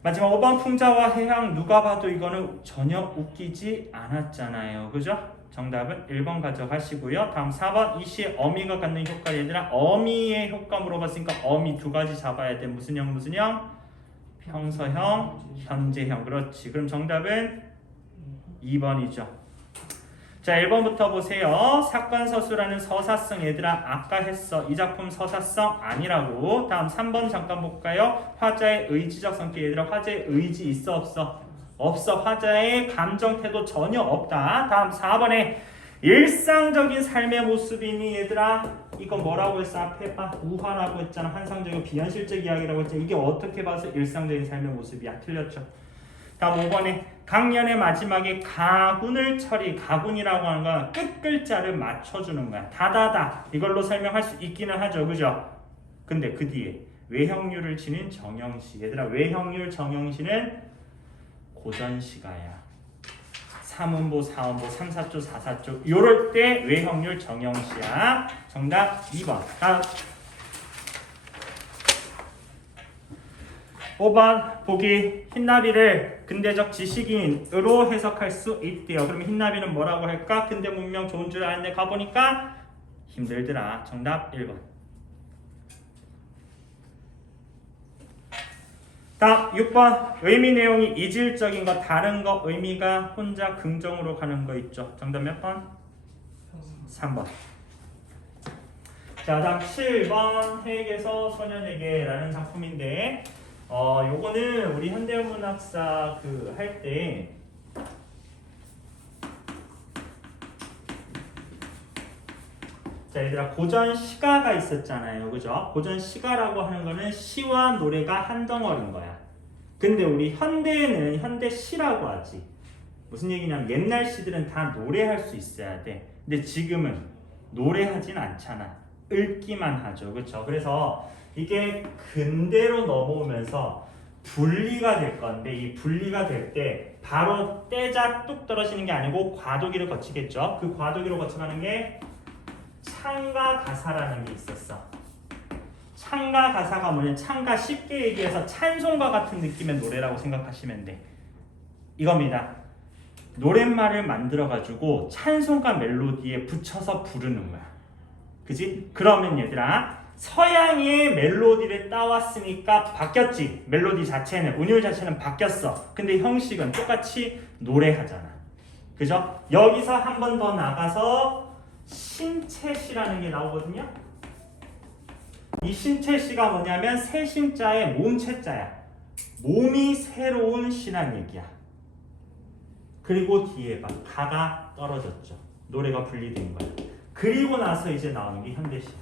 마지막 5번 풍자와 해양. 누가 봐도 이거는 전혀 웃기지 않았잖아요. 그죠? 정답은 1번 가져가시고요. 다음 4번 이 시의 어미가 갖는 효과. 얘들아 어미의 효과 물어봤으니까 어미 두 가지 잡아야 돼. 무슨 형 무슨 형? 평서형, 현재형. 그렇지. 그럼 정답은 2번이죠. 자, 1번부터 보세요. 사건 서술하는 서사성. 얘들아 아까 했어. 이 작품 서사성 아니라고. 다음 3번 잠깐 볼까요? 화자의 의지적 성격. 얘들아 화자의 의지 있어 없어? 없어. 화자의 감정 태도 전혀 없다. 다음 4번에 일상적인 삶의 모습이니 얘들아 이거 뭐라고 했어? 앞에 봐. 우화라고 했잖아. 환상적이고 비현실적 이야기라고 했잖아. 이게 어떻게 봐서 일상적인 삶의 모습이야? 틀렸죠. 다음 5번에 강연의 마지막에 가군을 처리. 가군이라고 하는 건 끝글자를 맞춰주는 거야. 다다다 이걸로 설명할 수 있기는 하죠. 그죠? 근데 그 뒤에 외형률을 지닌 정형시. 얘들아 외형률 정형시는 고전시가야. 3음보 4음보 3, 4조 4, 4조 요럴 때 외형률 정형시야. 정답 2번. 다음 5번 보기. 흰나비를 근대적 지식인으로 해석할 수 있대요. 그러면 흰나비는 뭐라고 할까? 근대 문명 좋은 줄 아는데 가보니까 힘들더라. 정답 1번. 다음 6번 의미 내용이 이질적인 거 다른 거 의미가 혼자 긍정으로 가는 거 있죠. 정답 몇 번? 3번. 자, 다음 7번 해에게서 소년에게라는 작품인데 요거는 우리 현대문학사 그 할 때 자, 얘들아 고전 시가가 있었잖아요. 그죠? 고전 시가라고 하는 거는 시와 노래가 한 덩어리인 거야. 근데 우리 현대에는 현대 시라고 하지. 무슨 얘기냐면 옛날 시들은 다 노래할 수 있어야 돼. 근데 지금은 노래하진 않잖아. 읽기만 하죠. 그렇죠? 그래서 이게 근대로 넘어오면서 분리가 될 건데 이 분리가 될 때 바로 떼자 뚝 떨어지는 게 아니고 과도기를 거치겠죠. 그 과도기로 거쳐가는 게 창가 가사라는 게 있었어. 창가 가사가 뭐냐면 창가 쉽게 얘기해서 찬송가 같은 느낌의 노래라고 생각하시면 돼. 이겁니다. 노랫말을 만들어가지고 찬송가 멜로디에 붙여서 부르는 거야. 그지? 그러면 얘들아 서양의 멜로디를 따왔으니까 바뀌었지. 멜로디 자체는 운율 자체는 바뀌었어. 근데 형식은 똑같이 노래하잖아. 그죠? 여기서 한 번 더 나가서 신체시라는 게 나오거든요. 이 신체시가 뭐냐면 새신자의 몸체자야. 몸이 새로운 시란 얘기야. 그리고 뒤에 봐. 가가 떨어졌죠. 노래가 분리된 거야. 그리고 나서 이제 나오는 게 현대시야.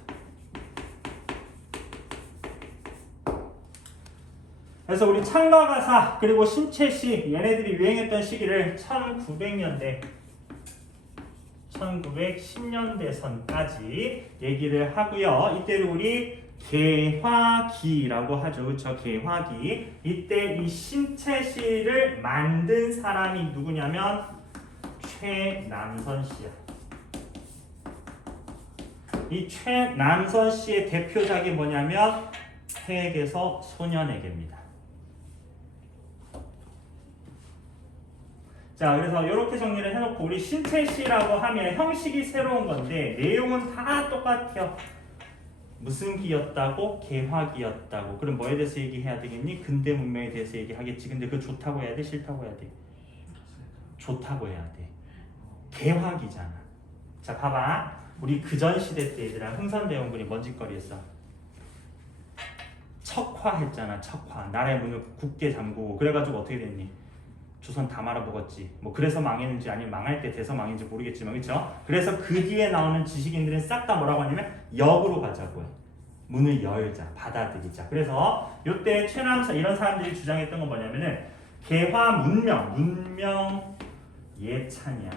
그래서 우리 창가가사 그리고 신체시 얘네들이 유행했던 시기를 1900년대 1910년대 선까지 얘기를 하고요. 이때를 우리 개화기라고 하죠. 그렇죠? 개화기. 이때 이 신체시를 만든 사람이 누구냐면 최남선 씨야. 이 최남선 씨의 대표작이 뭐냐면 해에게서 소년에게입니다. 자, 그래서 이렇게 정리를 해놓고 우리 신체시라고 하면 형식이 새로운 건데 내용은 다 똑같아요. 무슨 기였다고? 개화기였다고. 그럼 뭐에 대해서 얘기해야 되겠니? 근대 문명에 대해서 얘기하겠지. 근데 그거 좋다고 해야 돼? 싫다고 해야 돼? 좋다고 해야 돼. 개화기잖아. 자, 봐봐. 우리 그전 시대 때 얘들아 흥선대원군이 뭔 짓거리 했어? 척화했잖아. 척화. 나라의 문을 굳게 잠그고. 그래가지고 어떻게 됐니? 조선 다 말아먹었지. 뭐 그래서 망했는지 아니면 망할 때 돼서 망했는지 모르겠지만 그렇죠? 그래서 그 뒤에 나오는 지식인들은 싹 다 뭐라고 하냐면 역으로 가자고 해. 문을 열자. 받아들이자. 그래서 이때 최남선 이런 사람들이 주장했던 건 뭐냐면은 개화 문명 예찬이야.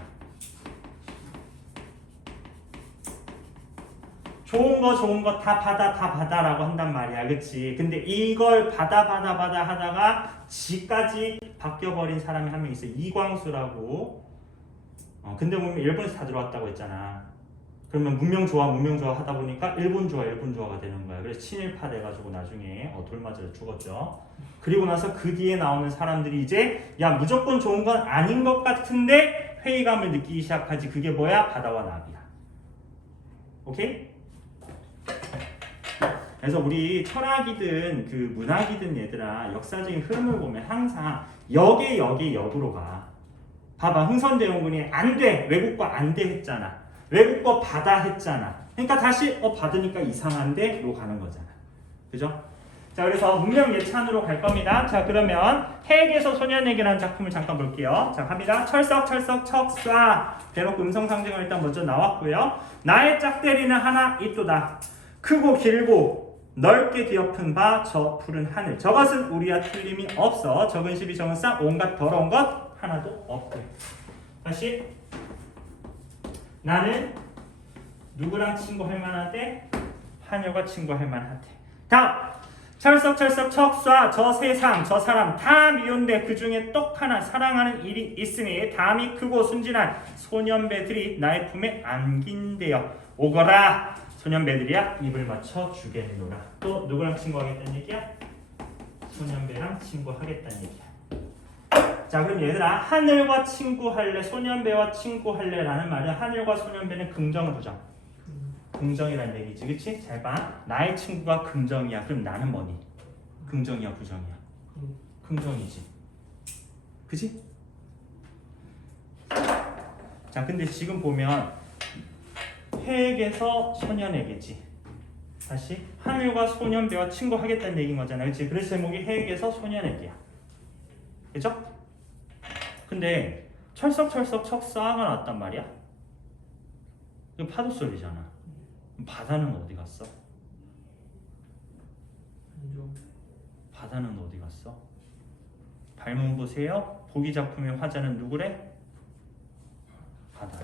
좋은 거 다 받아라고 한단 말이야. 그치? 근데 이걸 받아 하다가 지까지 바뀌어버린 사람이 한 명 있어. 이광수라고. 근데 보면 일본에서 다 들어왔다고 했잖아. 그러면 문명 좋아 하다 보니까 일본 좋아가 되는 거야. 그래서 친일파 돼가지고 나중에 돌 맞아 죽었죠. 그리고 나서 그 뒤에 나오는 사람들이 이제 야 무조건 좋은 건 아닌 것 같은데 회의감을 느끼기 시작하지. 그게 뭐야? 바다와 나비야. 오케이? 그래서 우리 철학이든 그 문학이든 얘들아 역사적인 흐름을 보면 항상 역으로 가. 봐봐. 흥선대원군이 안 돼. 외국거 안 돼 했잖아. 외국거 받아 했잖아. 그러니까 다시 받으니까 이상한데 로 가는 거잖아. 그죠? 자, 그래서 문명 예찬으로 갈 겁니다. 자, 그러면 해에게서 소년에게라는 작품을 잠깐 볼게요. 자, 갑니다. 철썩 척쏴. 대놓고 음성 상징은 일단 먼저 나왔고요. 나의 짝대리는 하나 있도다. 크고 길고 넓게 뒤엎은 바 저 푸른 하늘. 저것은 우리와 틀림이 없어. 적은 시비 적은 쌍 온갖 더러운 것 하나도 없고. 다시. 나는 누구랑 친구할 만하대? 하늘과 친구할 만하대. 다음. 철썩 척쏴. 저 세상 저 사람 다 미운데 그 중에 똑 하나 사랑하는 일이 있으니 담이 크고 순진한 소년배들이 나의 품에 안긴대요. 오거라. 소년배들이야 입을 맞춰 주겠노라. 또 누구랑 친구하겠다는 얘기야? 소년배랑 친구하겠다는 얘기야. 자, 그럼 얘들아 하늘과 친구할래 소년배와 친구할래라는 말은 하늘과 소년배는 긍정 부정? 긍정이란 얘기지. 그치? 잘 봐. 나의 친구가 긍정이야. 그럼 나는 뭐니? 긍정이야 부정이야? 긍정이지. 그치? 자, 근데 지금 보면 해에게서 소년에게지. 다시 하늘과 소년배와 친구하겠다는 얘기인 거잖아. 그치? 그래서 제목이 해에게서 소년에게야. 그죠? 근데 철썩철썩 척사가 나왔단 말이야. 이거 파도 소리잖아. 바다는 어디 갔어? 한조. 바다는 어디 갔어? 발문 보세요. 보기 작품의 화자는 누구래? 바다.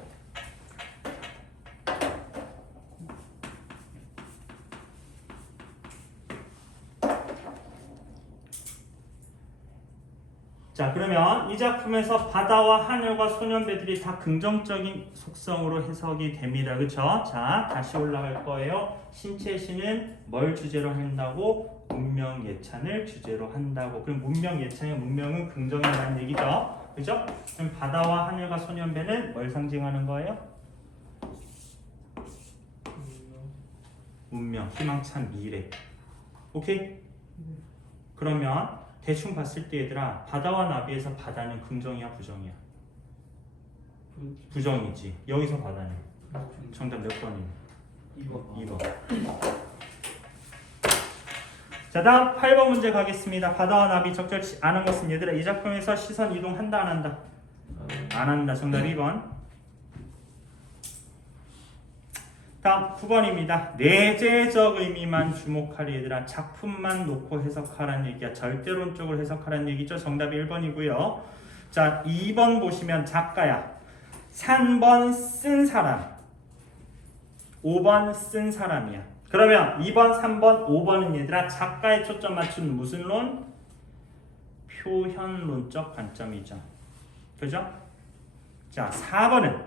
자, 그러면 이 작품에서 바다와 하늘과 소년배들이 다 긍정적인 속성으로 해석이 됩니다. 그쵸? 자, 다시 올라갈 거예요. 신채시는 뭘 주제로 한다고? 문명 예찬을 주제로 한다고. 그럼 문명 예찬의 문명은 긍정이라는 얘기죠. 그죠? 그럼 바다와 하늘과 소년배는 뭘 상징하는 거예요? 문명, 희망찬 미래. 오케이? 그러면 대충 봤을 때 얘들아, 바다와 나비에서 바다는 긍정이야 부정이야? 부정이지. 여기서 바다는 정답 몇 번이니? 2번. 자, 다음 8번 문제 가겠습니다. 바다와 나비 적절치 않은 것은 얘들아, 이 작품에서 시선 이동한다 안 한다? 안 한다. 정답 2번. 다음 9번입니다. 내재적 의미만 주목하리. 얘들아, 작품만 놓고 해석하라는 얘기야. 절대론적으로 해석하라는 얘기죠. 정답이 1번이고요. 자, 2번 보시면 작가야. 3번 쓴 사람, 5번 쓴 사람이야. 그러면 2번, 3번, 5번은 얘들아 작가에 초점 맞춘 무슨 론? 표현론적 관점이죠. 그죠? 자, 4번은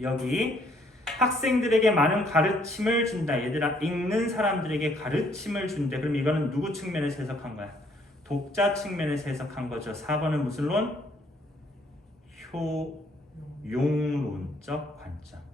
여기 학생들에게 많은 가르침을 준다. 얘들아, 읽는 사람들에게 가르침을 준대. 그럼 이거는 누구 측면에서 해석한 거야? 독자 측면에서 해석한 거죠. 4번은 무슨 론? 효용론적 관점.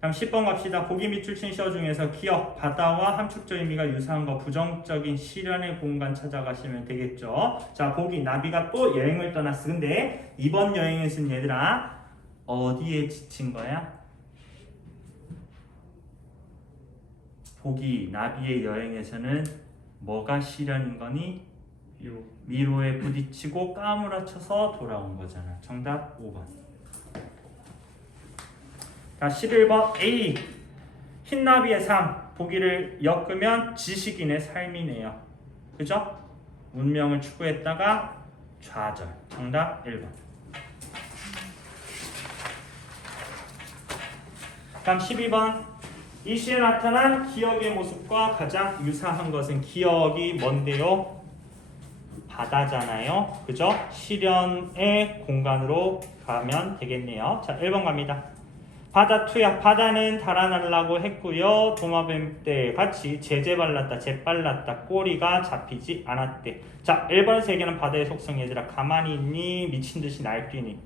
다음 10번 갑시다. 보기 밑줄 친 시어 중에서 기억, 바다와 함축적 의미가 유사한 거 부정적인 시련의 공간 찾아가시면 되겠죠. 자, 보기, 나비가 또 여행을 떠났어. 근데 이번 여행에서는 얘들아 어디에 지친 거야? 보기, 나비의 여행에서는 뭐가 시련인 거니? 미로에 부딪히고 까무라쳐서 돌아온 거잖아. 정답 5번. 자, 11번 A. 흰나비의 삶. 보기를 엮으면 지식인의 삶이네요. 그죠? 문명을 추구했다가 좌절. 정답 1번. 다음 12번. 이 시에 나타난 기억의 모습과 가장 유사한 것은 기억이 뭔데요? 바다잖아요. 그죠? 시련의 공간으로 가면 되겠네요. 자, 1번 갑니다. 바다 투약. 바다는 달아나려고 했고요. 도마뱀 때 같이 재발랐다, 재빨랐다, 꼬리가 잡히지 않았대. 자, 1번 세 개는 바다의 속성. 얘들아, 가만히 있니? 미친 듯이 날뛰니?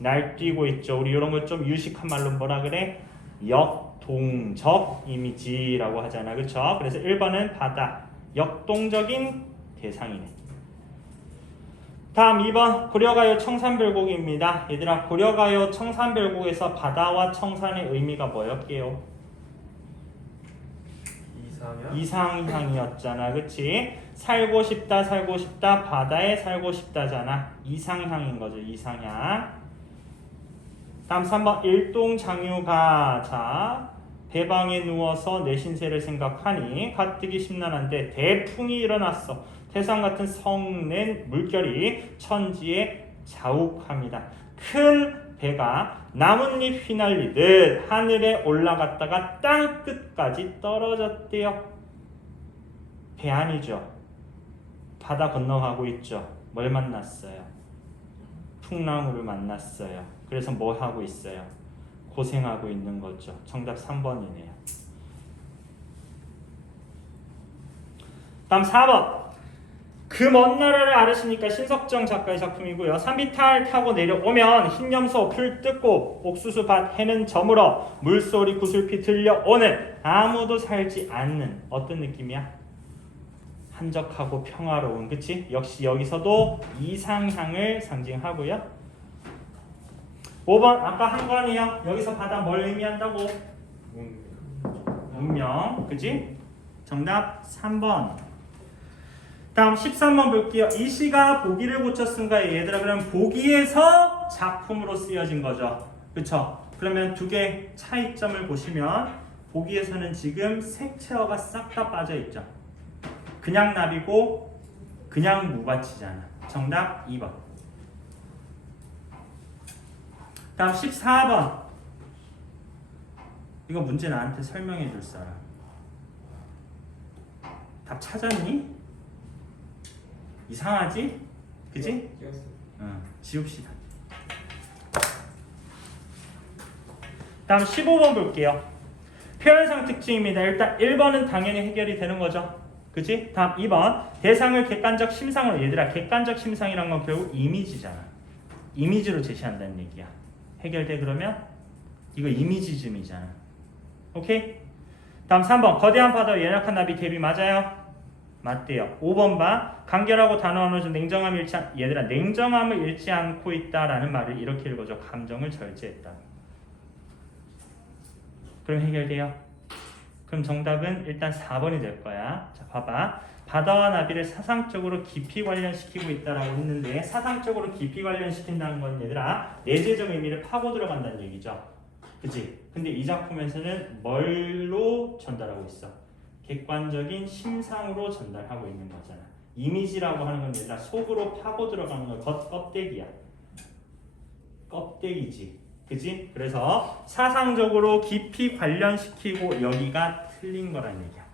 날뛰고 있죠. 우리 이런 거 좀 유식한 말로 뭐라 그래? 역동적 이미지라고 하잖아. 그렇죠? 그래서 1번은 바다, 역동적인 대상이네. 다음 2번 고려가요 청산별곡입니다. 얘들아, 고려가요 청산별곡에서 바다와 청산의 의미가 뭐였게요? 이상향이었잖아. 그치? 살고 싶다, 살고 싶다, 바다에 살고 싶다잖아. 이상향인 거죠. 이상향. 다음 3번 일동장유가. 자, 배방에 누워서 내 신세를 생각하니 가뜩이 심란한데 대풍이 일어났어. 태산 같은 성낸 물결이 천지에 자욱합니다. 큰 배가 나뭇잎 휘날리듯 하늘에 올라갔다가 땅 끝까지 떨어졌대요. 배 아니죠. 바다 건너가고 있죠. 뭘 만났어요? 풍랑우를 만났어요. 그래서 뭐 하고 있어요? 고생하고 있는 거죠. 정답 3번이네요. 다음 4번. 그 먼 나라를 알으시니까 신석정 작가의 작품이고요. 산비탈 타고 내려오면 흰염소 풀 뜯고 옥수수 밭 해는 저물어 물소리 구슬피 들려오는 아무도 살지 않는 어떤 느낌이야? 한적하고 평화로운. 그치? 역시 여기서도 이상향을 상징하고요. 5번 아까 한 거네요. 여기서 바다 뭘 의미한다고? 운명. 그지? 정답 3번. 다음 13번 볼게요. 이 시가 보기를 고쳤습니다. 얘들아, 그럼 보기에서 작품으로 쓰여진 거죠. 그쵸? 그러면 두 개 차이점을 보시면 보기에서는 지금 색채어가 싹 다 빠져있죠. 그냥 나비고 그냥 무받치잖아. 정답 2번. 다음 14번. 이거 문제 나한테 설명해 줄 사람. 답 찾았니? 이상하지? 그치? 응, 지웁시다. 다음 15번 볼게요. 표현상 특징입니다. 일단 1번은 당연히 해결이 되는 거죠. 그치? 다음 2번. 대상을 객관적 심상으로. 얘들아, 객관적 심상이란 건 결국 이미지잖아. 이미지로 제시한다는 얘기야. 해결돼 그러면? 이거 이미지즘이잖아. 오케이? 다음 3번. 거대한 바다와 연약한 나비 대비 맞아요? 맞대요. 5번 봐. 간결하고 단호한 중 냉정함을 얘들아, 냉정함을 잃지 않고 있다라는 말을 이렇게 읽어줘. 감정을 절제했다. 그럼 해결돼요? 그럼 정답은 일단 4번이 될 거야. 자, 봐봐. 바다와 나비를 사상적으로 깊이 관련시키고 있다라고 했는데, 사상적으로 깊이 관련시킨다는 건 얘들아, 내재적 의미를 파고 들어간다는 얘기죠. 그치? 근데 이 작품에서는 뭘로 전달하고 있어? 객관적인 심상으로 전달하고 있는 거잖아. 이미지라고 하는 건 얘들아, 속으로 파고 들어가는 거, 껍데기야. 껍데기지. 그지? 그래서 사상적으로 깊이 관련시키고 여기가 틀린 거란 얘기야.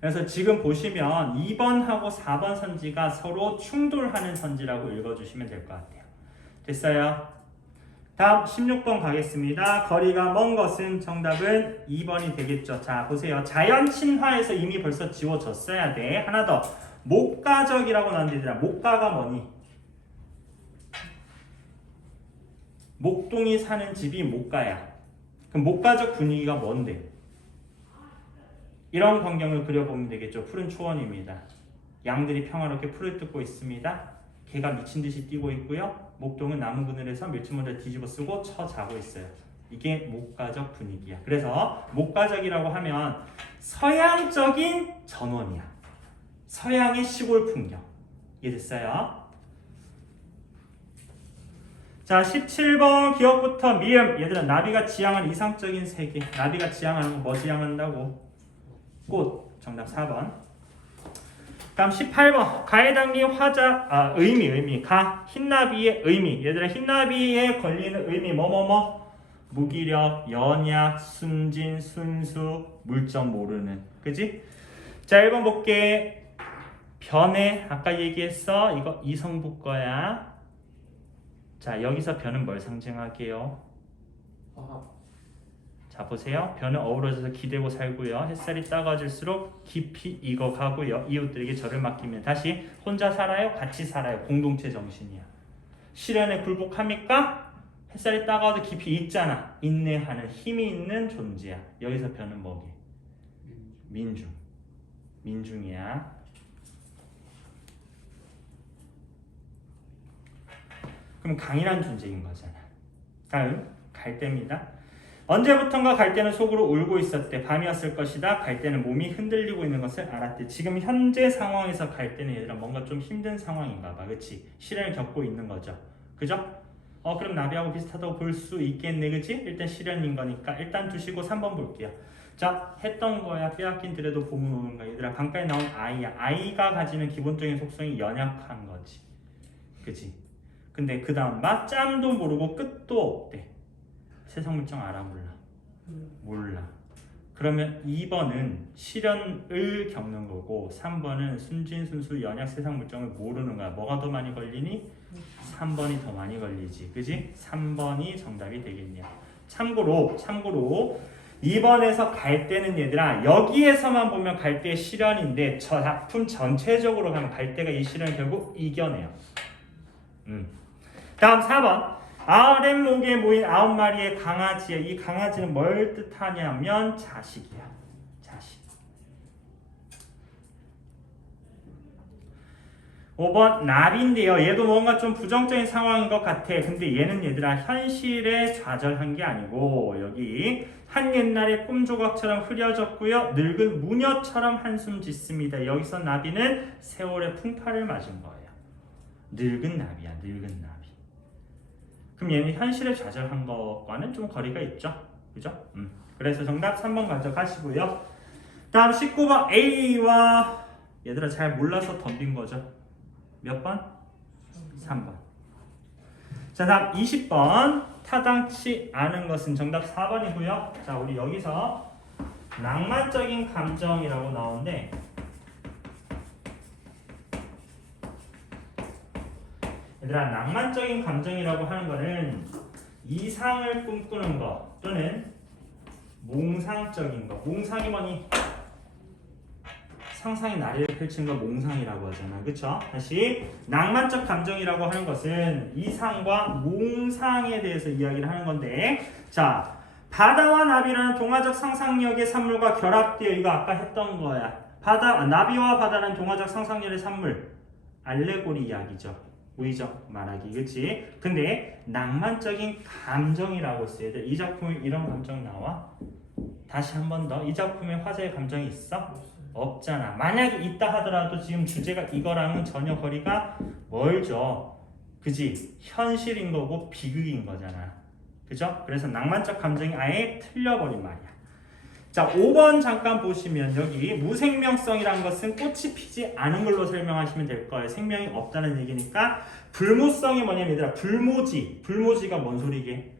그래서 지금 보시면 2번하고 4번 선지가 서로 충돌하는 선지라고 읽어주시면 될 것 같아요. 됐어요? 다음 16번 가겠습니다. 거리가 먼 것은 정답은 2번이 되겠죠. 자, 보세요. 자연 친화에서 이미 벌써 지워졌어야 돼. 하나 더. 목가적이라고 나왔는데 얘들아, 목가가 뭐니? 목동이 사는 집이 목가야. 그럼 목가적 분위기가 뭔데? 이런 광경을 그려보면 되겠죠. 푸른 초원입니다. 양들이 평화롭게 풀을 뜯고 있습니다. 개가 미친 듯이 뛰고 있고요. 목동은 나무 그늘에서 멸치모자 뒤집어 쓰고 자고 있어요. 이게 목가적 분위기야. 그래서 목가적이라고 하면 서양적인 전원이야. 서양의 시골 풍경. 이해됐어요? 자, 17번 기억부터 미음. 얘들아, 나비가 지향하는 이상적인 세계. 나비가 지향하는 거 뭐 지향한다고? 꽃. 정답 4번. 다음 18번. 가에 담긴 화자, 의미. 흰나비의 의미. 얘들아, 흰나비에 걸리는 의미 뭐뭐뭐? 무기력, 연약, 순진, 순수, 물점 모르는. 그지? 자, 1번 볼게. 변해. 아까 얘기했어. 이거 이성부 거야. 자, 여기서 변은 뭘 상징할게요? 자, 보세요. 변은 어우러져서 기대고 살고요. 햇살이 따가질수록 깊이 익어가고요. 이웃들에게 절을 맡기면 다시 혼자 살아요? 같이 살아요? 공동체 정신이야. 시련에 굴복합니까? 햇살이 따가워도 깊이 익잖아. 인내하는 힘이 있는 존재야. 여기서 변은 뭐게? 민중이야. 그럼 강인한 존재인 거잖아. 다음 갈대입니다. 언제부턴가 갈대는 속으로 울고 있었대. 밤이었을 것이다. 갈대는 몸이 흔들리고 있는 것을 알았대. 지금 현재 상황에서 갈대는 얘들아 뭔가 좀 힘든 상황인가 봐. 그치? 시련을 겪고 있는 거죠. 그죠? 그럼 나비하고 비슷하다고 볼 수 있겠네. 그치? 일단 시련인 거니까 일단 두시고 3번 볼게요. 자, 했던 거야. 빼앗긴 들에도 봄은 오는 거야. 얘들아, 강가에 나온 아이야. 아이가 가지는 기본적인 속성이 연약한 거지. 그치? 근데 그 다음 맛짬도 모르고 끝도 없대. 세상 물정 알아 몰라. 그러면 2번은 시련을 겪는 거고 3번은 순진순수 연약 세상 물정을 모르는 거야. 뭐가 더 많이 걸리니? 3번이 더 많이 걸리지. 그지? 3번이 정답이 되겠냐. 참고로 2번에서 갈대는 얘들아, 여기에서만 보면 갈대의 시련인데 저 작품 전체적으로 가면 갈대가 이 시련을 결국 이겨내요. 다음 4번. 아랫목에 모인 9마리의 강아지야. 이 강아지는 뭘 뜻하냐면 자식이야. 자식. 5번 나비인데요. 얘도 뭔가 좀 부정적인 상황인 것 같아. 근데 얘는 얘들아 현실에 좌절한 게 아니고 여기 한 옛날의 꿈조각처럼 흐려졌고요. 늙은 무녀처럼 한숨 짓습니다. 여기서 나비는 세월의 풍파를 맞은 거예요. 늙은 나비야. 늙은 나비. 그럼 얘는 현실에 좌절한 것과는 좀 거리가 있죠. 그죠? 그래서 정답 3번 가져가시고요. 다음 19번 A와 얘들아 잘 몰라서 덤빈 거죠. 몇 번? 3번. 자, 다음 20번. 타당치 않은 것은 정답 4번이고요. 자, 우리 여기서 낭만적인 감정이라고 나오는데 얘들아, 낭만적인 감정이라고 하는 거는 이상을 꿈꾸는 것 또는 몽상적인 것. 몽상이 뭐니? 상상의 나래를 펼치는 걸 몽상이라고 하잖아. 그쵸? 다시 낭만적 감정이라고 하는 것은 이상과 몽상에 대해서 이야기를 하는 건데 자, 바다와 나비라는 동화적 상상력의 산물과 결합되어 이거 아까 했던 거야. 나비와 바다는 동화적 상상력의 산물. 알레고리 이야기죠. 우의적 말하기. 그치? 근데 낭만적인 감정이라고 써야 돼. 이 작품에 이런 감정 나와? 다시 한 번 더. 이 작품에 화제의 감정이 있어? 없잖아. 만약에 있다 하더라도 지금 주제가 이거랑은 전혀 거리가 멀죠. 그지? 현실인 거고 비극인 거잖아. 그죠? 그래서 낭만적 감정이 아예 틀려버린 말이야. 자, 5번 잠깐 보시면 여기 무생명성이란 것은 꽃이 피지 않은 걸로 설명하시면 될 거예요. 생명이 없다는 얘기니까 불모성이 뭐냐면 얘들아 불모지. 불모지가 뭔 소리게?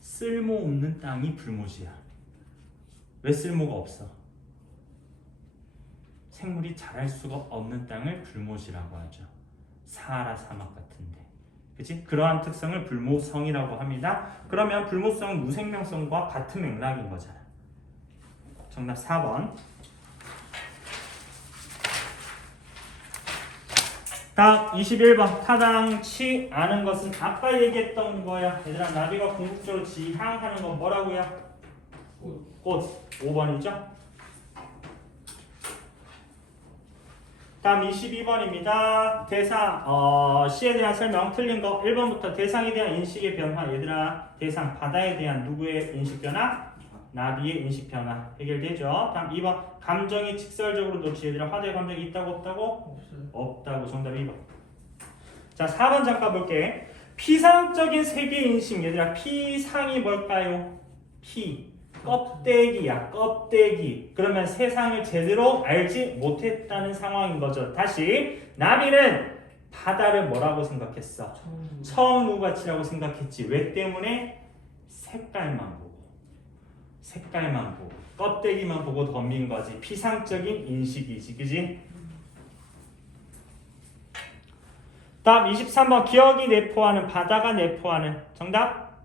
쓸모없는 땅이 불모지야. 왜 쓸모가 없어? 생물이 자랄 수가 없는 땅을 불모지라고 하죠. 사하라 사막 같은데. 그치? 그러한 특성을 불모성이라고 합니다. 그러면 불모성은 무생명성과 같은 맥락인 거잖아. 정답 4번. 다음 21번. 타당치 않은 것은 아까 얘기했던 거야. 얘들아 나비가 궁극적으로 지향하는 건 뭐라고요? 꽃. 5번이죠? 다음 22번입니다. 대상, 시에 대한 설명 틀린 거 1번부터 대상에 대한 인식의 변화. 얘들아 대상 바다에 대한 누구의 인식 변화? 나비의 인식 변화 해결되죠. 다음 2번 감정이 직설적으로 놓치. 얘들아 화제 감정이 있다고 없다고? 없다고. 정답 2번. 자 4번 잠깐 볼게. 피상적인 세계 인식. 얘들아 피상이 뭘까요? 껍데기야. 껍데기. 그러면 세상을 제대로 알지 못했다는 상황인 거죠. 다시 나비는 바다를 뭐라고 생각했어? 처음무가치라고 생각했지. 왜 때문에? 색깔만 보고 껍데기만 보고 덤빈 거지. 피상적인 인식이지. 그지? 다음 23번 기억이 내포하는 바다가 내포하는. 정답?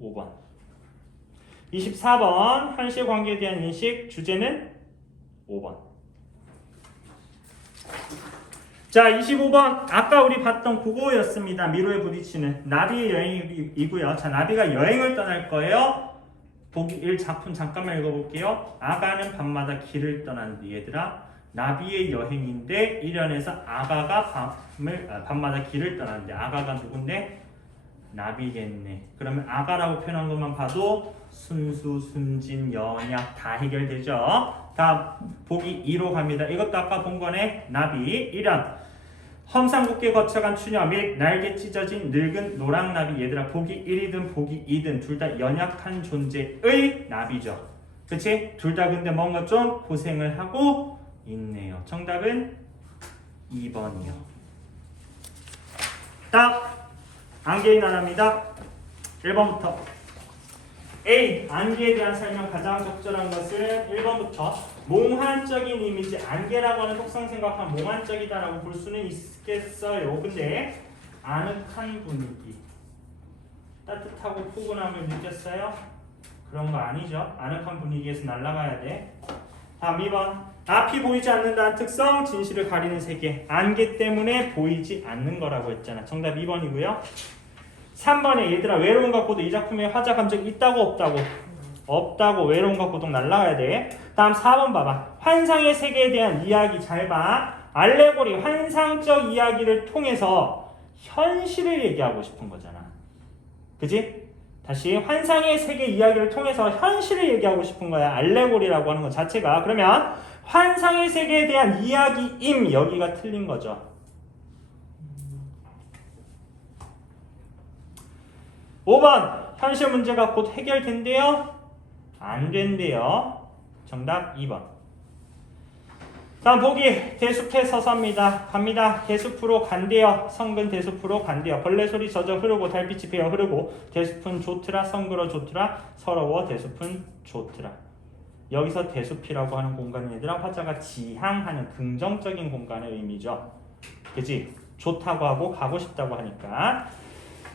5번. 24번 현실 관계에 대한 인식. 주제는 5번. 자 25번 아까 우리 봤던 그거였습니다. 미로에 부딪히는 나비의 여행이고요. 자 나비가 여행을 떠날 거예요. 보기 1 작품 잠깐만 읽어볼게요. 아가는 밤마다 길을 떠난다. 얘들아 나비의 여행인데 1연에서 아가가 밤마다 길을 떠난대. 아가가 누군데? 나비겠네. 그러면 아가라고 표현한 것만 봐도 순수, 순진, 연약 다 해결되죠. 다음 보기 2로 갑니다. 이것도 아까 본 거네. 나비 1연 험상궂게 거쳐간 추녀 및 날개 찢어진 늙은 노랑나비. 얘들아 보기 1이든 보기 2든 둘 다 연약한 존재의 나비죠. 그치? 둘 다 근데 뭔가 좀 고생을 하고 있네요. 정답은 2번이요. 다음 안개의 나라입니다. 1번부터 A. 안개에 대한 설명. 가장 적절한 것은 1번부터 몽환적인 이미지. 안개라고 하는 속성 생각하면 몽환적이다라고 볼 수는 있겠어요. 근데 아늑한 분위기, 따뜻하고 포근함을 느꼈어요? 그런 거 아니죠. 아늑한 분위기에서 날아가야 돼. 다음 2번 앞이 보이지 않는다는 특성. 진실을 가리는 세계. 안개 때문에 보이지 않는 거라고 했잖아. 정답 2번이고요. 3번에 얘들아 외로움과 고독. 이 작품에 화자 감정 있다고 없다고? 없다고. 외로움과 고독 날라가야 돼. 다음 4번 봐봐. 환상의 세계에 대한 이야기. 잘 봐. 알레고리, 환상적 이야기를 통해서 현실을 얘기하고 싶은 거잖아. 그지? 다시 환상의 세계 이야기를 통해서 현실을 얘기하고 싶은 거야. 알레고리라고 하는 것 자체가. 그러면 환상의 세계에 대한 이야기임, 여기가 틀린 거죠. 5번, 현실 문제가 곧 해결된대요? 안 된대요. 정답 2번. 다음 보기, 대숲에 서서입니다. 갑니다. 대숲으로 간대요. 성근 대숲으로 간대요. 벌레 소리 젖어 흐르고 달빛이 배어 흐르고 대숲은 좋더라. 성그러 좋더라. 서러워 대숲은 좋더라. 여기서 대숲이라고 하는 공간은 얘들아 화자가 지향하는 긍정적인 공간의 의미죠. 그치? 좋다고 하고 가고 싶다고 하니까.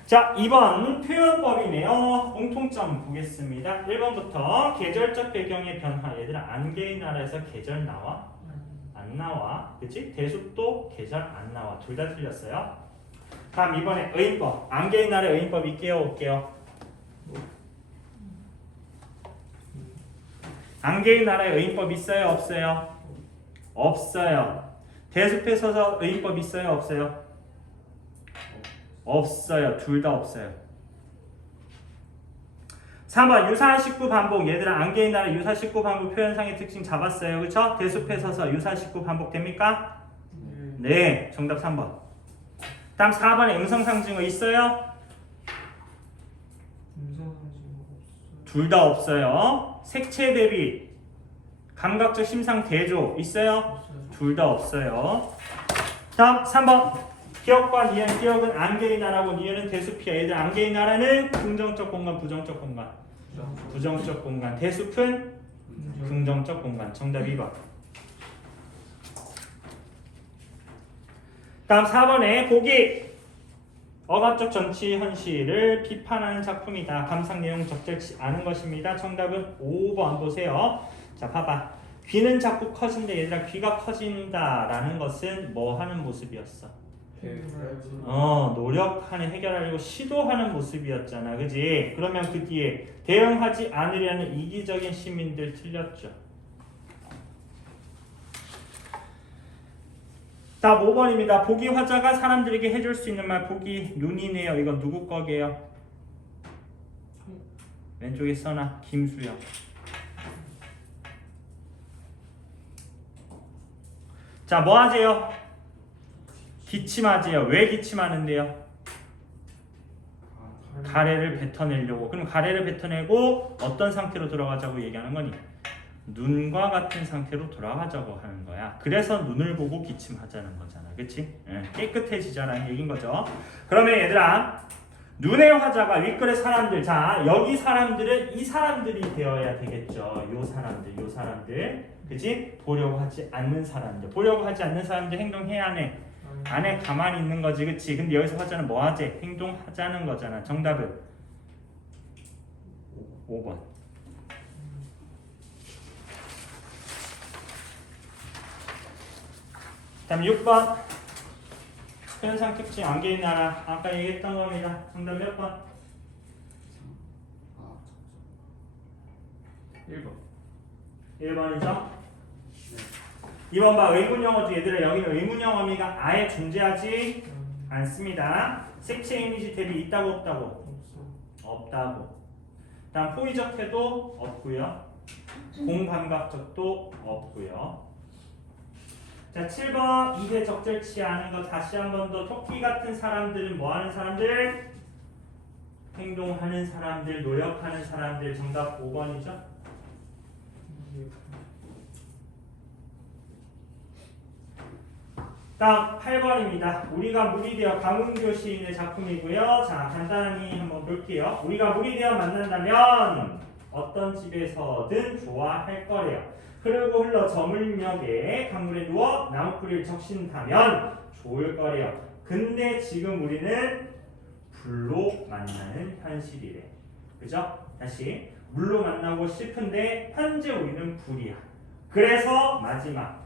자, 2번 표현법이네요. 공통점 보겠습니다. 1번부터 계절적 배경의 변화. 얘들아 안개의 나라에서 계절 나와? 안 나와. 그치? 대숲도 계절 안 나와. 둘 다 틀렸어요. 다음 2번에 의인법. 안개의 나라의 의인법 있게요? 없게요? 안개의 나라의 의인법 있어요? 없어요? 없어요. 대숲에 서서 의인법 있어요? 없어요? 없어요. 둘 다 없어요. 3번 유사한 식구 반복. 얘들아 안개의 나라 유사 식구 반복 표현상의 특징 잡았어요. 그쵸? 대숲에 서서 유사 식구 반복 됩니까? 네. 정답 3번. 다음 4번에 음성상징어 있어요? 둘 다 없어요. 색채 대비 감각적 심상 대조 있어요? 둘 다 없어요. 다음 3번 기억과 니은. 기억은 안개의 나라고 니은은 대숲이야. 얘들 안개의 나라는 긍정적 공간, 부정적 공간. 부정적 공간. 대숲은 긍정적 공간. 정답 2번. 다음 4번에 보기. 억압적 전치 현실을 비판하는 작품이다. 감상 내용 적절치 않은 것입니다. 정답은 5번 보세요. 자, 봐봐. 귀는 자꾸 커진다. 얘들아 귀가 커진다라는 것은 뭐 하는 모습이었어? 노력하는, 해결하려고 시도하는 모습이었잖아. 그지? 그러면 그 뒤에 대응하지 않으려는 이기적인 시민들 틀렸죠. 자, 5번입니다. 보기 화자가 사람들에게 해줄 수 있는 말. 보기 눈이네요. 이건 누구 거게요? 왼쪽에 써놔. 김수영. 자, 뭐 하세요? 기침하지요. 왜 기침하는데요? 가래를 뱉어내려고. 그럼 가래를 뱉어내고 어떤 상태로 돌아가자고 얘기하는 거니? 눈과 같은 상태로 돌아가자고 하는 거야. 그래서 눈을 보고 기침하자는 거잖아. 그치? 깨끗해지자라는 얘기인 거죠. 그러면 얘들아 눈의 화자가 윗글의 사람들. 자, 여기 사람들은 이 사람들이 되어야 되겠죠. 요 사람들. 그치? 보려고 하지 않는 사람들. 보려고 하지 않는 사람들 행동해야 하네. 안에 가만히 있는 거지. 그치? 근데 여기서 화자는 뭐 하지? 행동하자는 거잖아. 정답은 5번. 다음 6번. 표현상 특징 안개의 나라. 아까 얘기했던 겁니다. 정답 몇 번? 1번. 1번이죠? 2번 봐. 의문영어 중 얘들아 여기는 의문영 어미가 아예 존재하지 않습니다. 색채 이미지 대비 있다고 없다고? 없다고. 다음 호의적 태도 없고요. 공감각적도 없고요. 자, 7번 입에 적절치 않은 거 다시 한 번 더. 토끼 같은 사람들은 뭐 하는 사람들? 행동하는 사람들, 노력하는 사람들. 정답 5번이죠? 다음 8번입니다. 우리가 물이 되어 강은교 시인의 작품이고요. 자, 간단히 한번 볼게요. 우리가 물이 되어 만난다면 어떤 집에서든 좋아할 거래요. 흐르고 흘러 저물녘에 강물에 누워 나무뿌리를 적신다면 좋을 거래요. 근데 지금 우리는 불로 만나는 현실이래. 그죠? 다시 물로 만나고 싶은데 현재 우리는 불이야. 그래서 마지막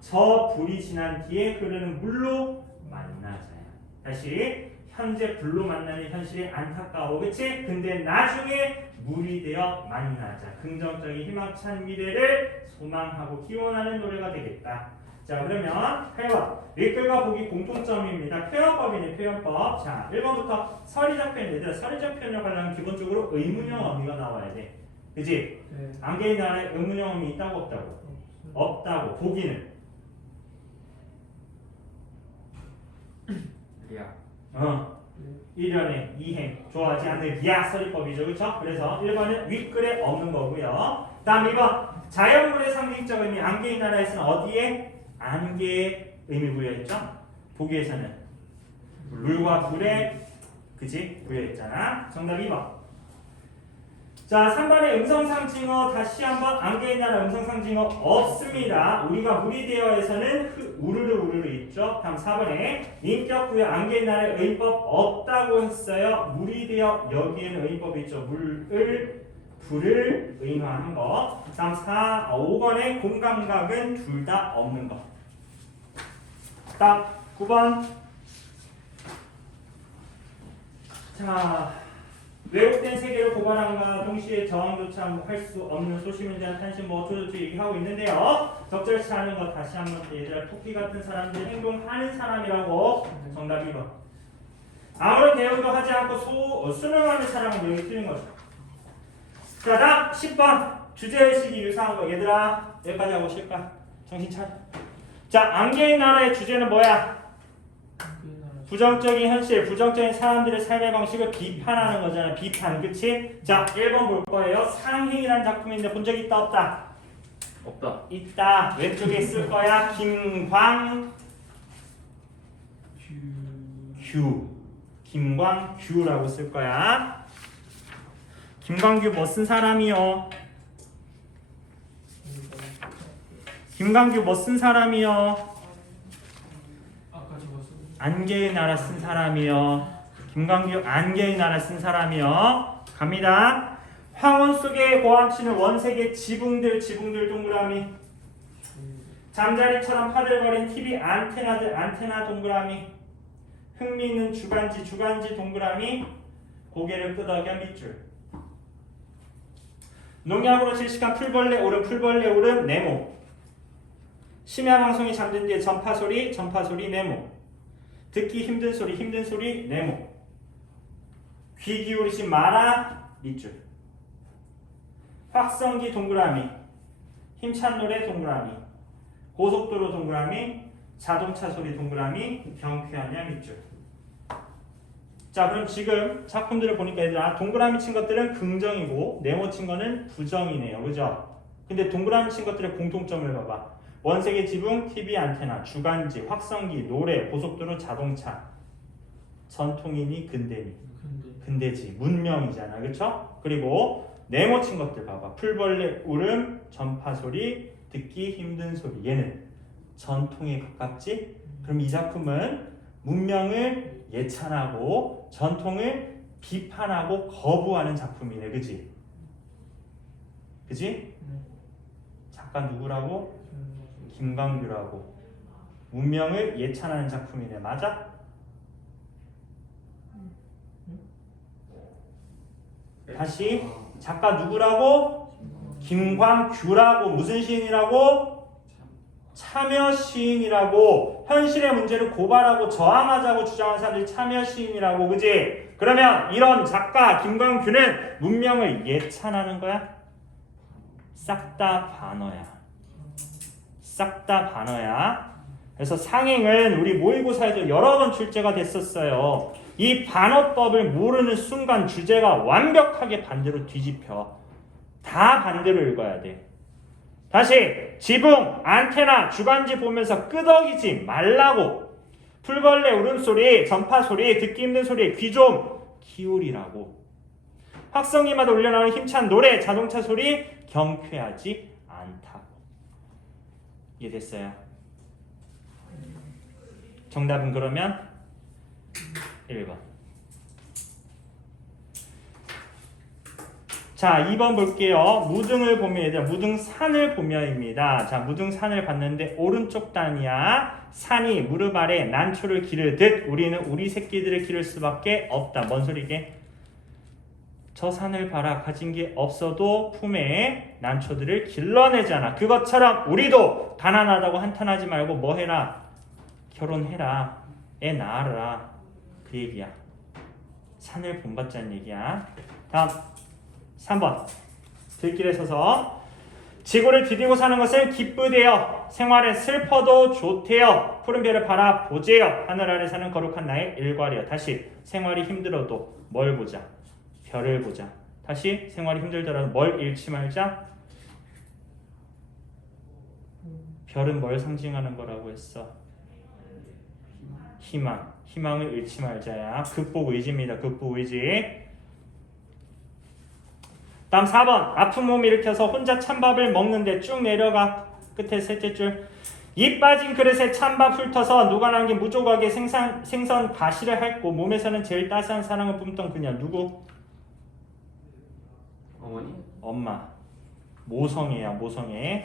저 불이 지난 뒤에 흐르는 물로 만나자야. 다시 현재 불로 만나는 현실이 안타까워. 그치? 근데 나중에 물이 되어 만나자. 긍정적인 희망찬 미래를 소망하고 기원하는 노래가 되겠다. 자 그러면 회화 윗글과 보기 공통점입니다. 표현법이네 표현법. 자 1번부터 서리적 표현. 얘들아 서리적 표현을 하려면 기본적으로 의문형 어미가 나와야 돼. 그지? 네. 안개인 나라에 의문형 어미 있다고 없다고? 없다고. 보기는? 리아. 일련의 이행 좋아하지 않는 비하 서리법이죠. 그렇죠? 그래서 1번은 윗글에 없는 거고요. 다음 2번 자연물의 상징적 의미 안개인 나라에서는 어디에? 안개의 의미 부여했죠? 보기에서는 물과 불에 그지? 부여했잖아. 정답 2번. 자 3번의 음성상징어 다시 한번 안개인 나라 음성상징어 없습니다. 우리가 무리되어에서는 우르르 우르르 있죠. 다음 4번에 인격 부여 안개인 나라의 의법 없다고 했어요. 무리되어 여기에는 의법이 있죠. 물을 불을 의미하는 거. 다음 5번의 공감각은 둘 다 없는 거. 다음 9번. 자 왜곡된 세계를 고발함과 동시에 저항조차 할 수 없는 소시민에 대한 탄심 뭐 어쩌고저쩌고 얘기하고 있는데요. 적절치 않은 거 다시 한번 얘들아 토끼 같은 사람들 행동하는 사람이라고. 정답 2번. 아무런 대응도 하지 않고 수능하는 사람은 여기 틀린 거죠. 자 다음 10번 주제의식이 유사한 거. 얘들아 여기까지 하고 쉴까? 정신 차려. 자 안개의 나라의 주제는 뭐야? 부정적인 현실, 부정적인 사람들의 삶의 방식을 비판하는 거잖아. 비판, 그치? 자, 1번 볼 거예요. 상행이라는 작품인데 본 적 있다, 없다? 없다. 있다. 왼쪽에 있을 거야. 김광규. 김광규라고 쓸 거야. 김광규 뭐 쓴 사람이요? 김광규 뭐 쓴 사람이요? 안개의 나라 쓴 사람이요. 김광규 안개의 나라 쓴 사람이요. 갑니다. 황혼 속에 고함치는 원색의 지붕들 동그라미. 잠자리처럼 파들거린 TV 안테나들 안테나 동그라미. 흥미있는 주간지 동그라미. 고개를 끄덕여 밑줄. 농약으로 질식한 풀벌레 오름 네모. 심야방송이 잠든 뒤에 전파소리 네모. 듣기 힘든 소리 네모. 귀 기울이지 마라 밑줄. 확성기 동그라미. 힘찬 노래 동그라미. 고속도로 동그라미. 자동차 소리 동그라미. 경쾌하냐 밑줄. 자 그럼 지금 작품들을 보니까 얘들아 동그라미 친 것들은 긍정이고 네모 친 거는 부정이네요. 그죠? 근데 동그라미 친 것들의 공통점을 봐봐. 원색의 지붕, TV 안테나, 주간지, 확성기, 노래, 고속도로, 자동차. 전통이니 근대니? 근대지. 문명이잖아. 그쵸? 그리고 네모 친 것들 봐봐. 풀벌레 울음, 전파소리, 듣기 힘든 소리. 얘는 전통에 가깝지? 그럼 이 작품은 문명을 예찬하고 전통을 비판하고 거부하는 작품이네. 그지? 그지? 작가 누구라고? 김광규라고. 문명을 예찬하는 작품이네. 맞아? 다시 작가 누구라고? 김광규라고. 무슨 시인이라고? 참여 시인이라고. 현실의 문제를 고발하고 저항하자고 주장하는 사람들이 참여 시인이라고. 그지? 그러면 이런 작가 김광규는 문명을 예찬하는 거야? 싹 다 반어야. 싹 다 반어야. 그래서 상행은 우리 모의고사에도 여러 번 출제가 됐었어요. 이 반어법을 모르는 순간 주제가 완벽하게 반대로 뒤집혀. 다 반대로 읽어야 돼. 다시 지붕, 안테나, 주간지 보면서 끄덕이지 말라고. 풀벌레 울음소리, 전파소리, 듣기 힘든 소리에 귀 좀 기울이라고. 확성기마다 울려나오는 힘찬 노래, 자동차 소리 경쾌하지 않다고. 이해됐어요? 정답은 그러면 1번. 자 2번 볼게요. 무등을 보면 얘들아 무등산을 보면입니다. 자 무등산을 봤는데 오른쪽 단이야. 산이 무릎 아래 난초를 기르듯 우리는 우리 새끼들을 기를 수밖에 없다. 뭔 소리게? 저 산을 봐라. 가진 게 없어도 품에 난초들을 길러내잖아. 그것처럼 우리도 가난하다고 한탄하지 말고 뭐 해라? 결혼해라. 애 낳아라. 그 얘기야. 산을 본받자는 얘기야. 다음 3번. 들길에 서서 지구를 디디고 사는 것은 기쁘대요. 생활에 슬퍼도 좋대요. 푸른 별을 바라보재요. 하늘 아래 사는 거룩한 나의 일과리요. 다시 생활이 힘들어도 뭘 보자? 별을 보자. 다시 생활이 힘들더라도 뭘 잃지 말자? 별은 뭘 상징하는 거라고 했어? 희망. 희망을 잃지 말자야. 극복 의지입니다. 극복 의지. 다음 4번. 아픈 몸 일으켜서 혼자 찬밥을 먹는데 쭉 내려가. 끝에 셋째 줄. 이 빠진 그릇에 찬밥 훑어서 누가 남긴 무조각의 생선 가시를 핥고 몸에서는 제일 따스한 사랑을 뿜던 그녀. 누구? 어머니? 엄마. 모성애야. 모성애.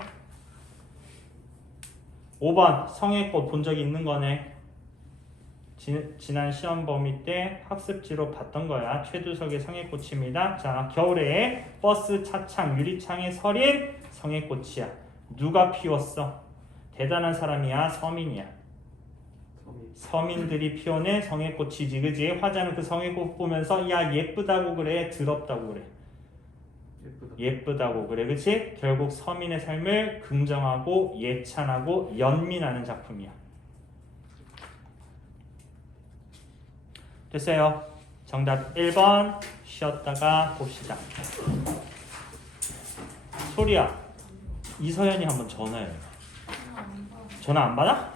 5번. 성애꽃 본 적이 있는 거네. 지난 시험 범위 때 학습지로 봤던 거야. 최두석의 성애꽃입니다. 자, 겨울에 버스 차창 유리창에 서린 성애꽃이야. 누가 피웠어? 대단한 사람이야? 서민이야? 서민들이 피워낸 성애꽃이지. 그지? 화자는 그 성애꽃 보면서 야 예쁘다고 그래? 더럽다고 그래? 예쁘다고 그래. 그치? 결국 서민의 삶을 긍정하고 예찬하고 연민하는 작품이야. 됐어요. 정답 1번 쉬었다가 봅시다. 소리야, 이서연이 한번 전화해. 전화 안 받아?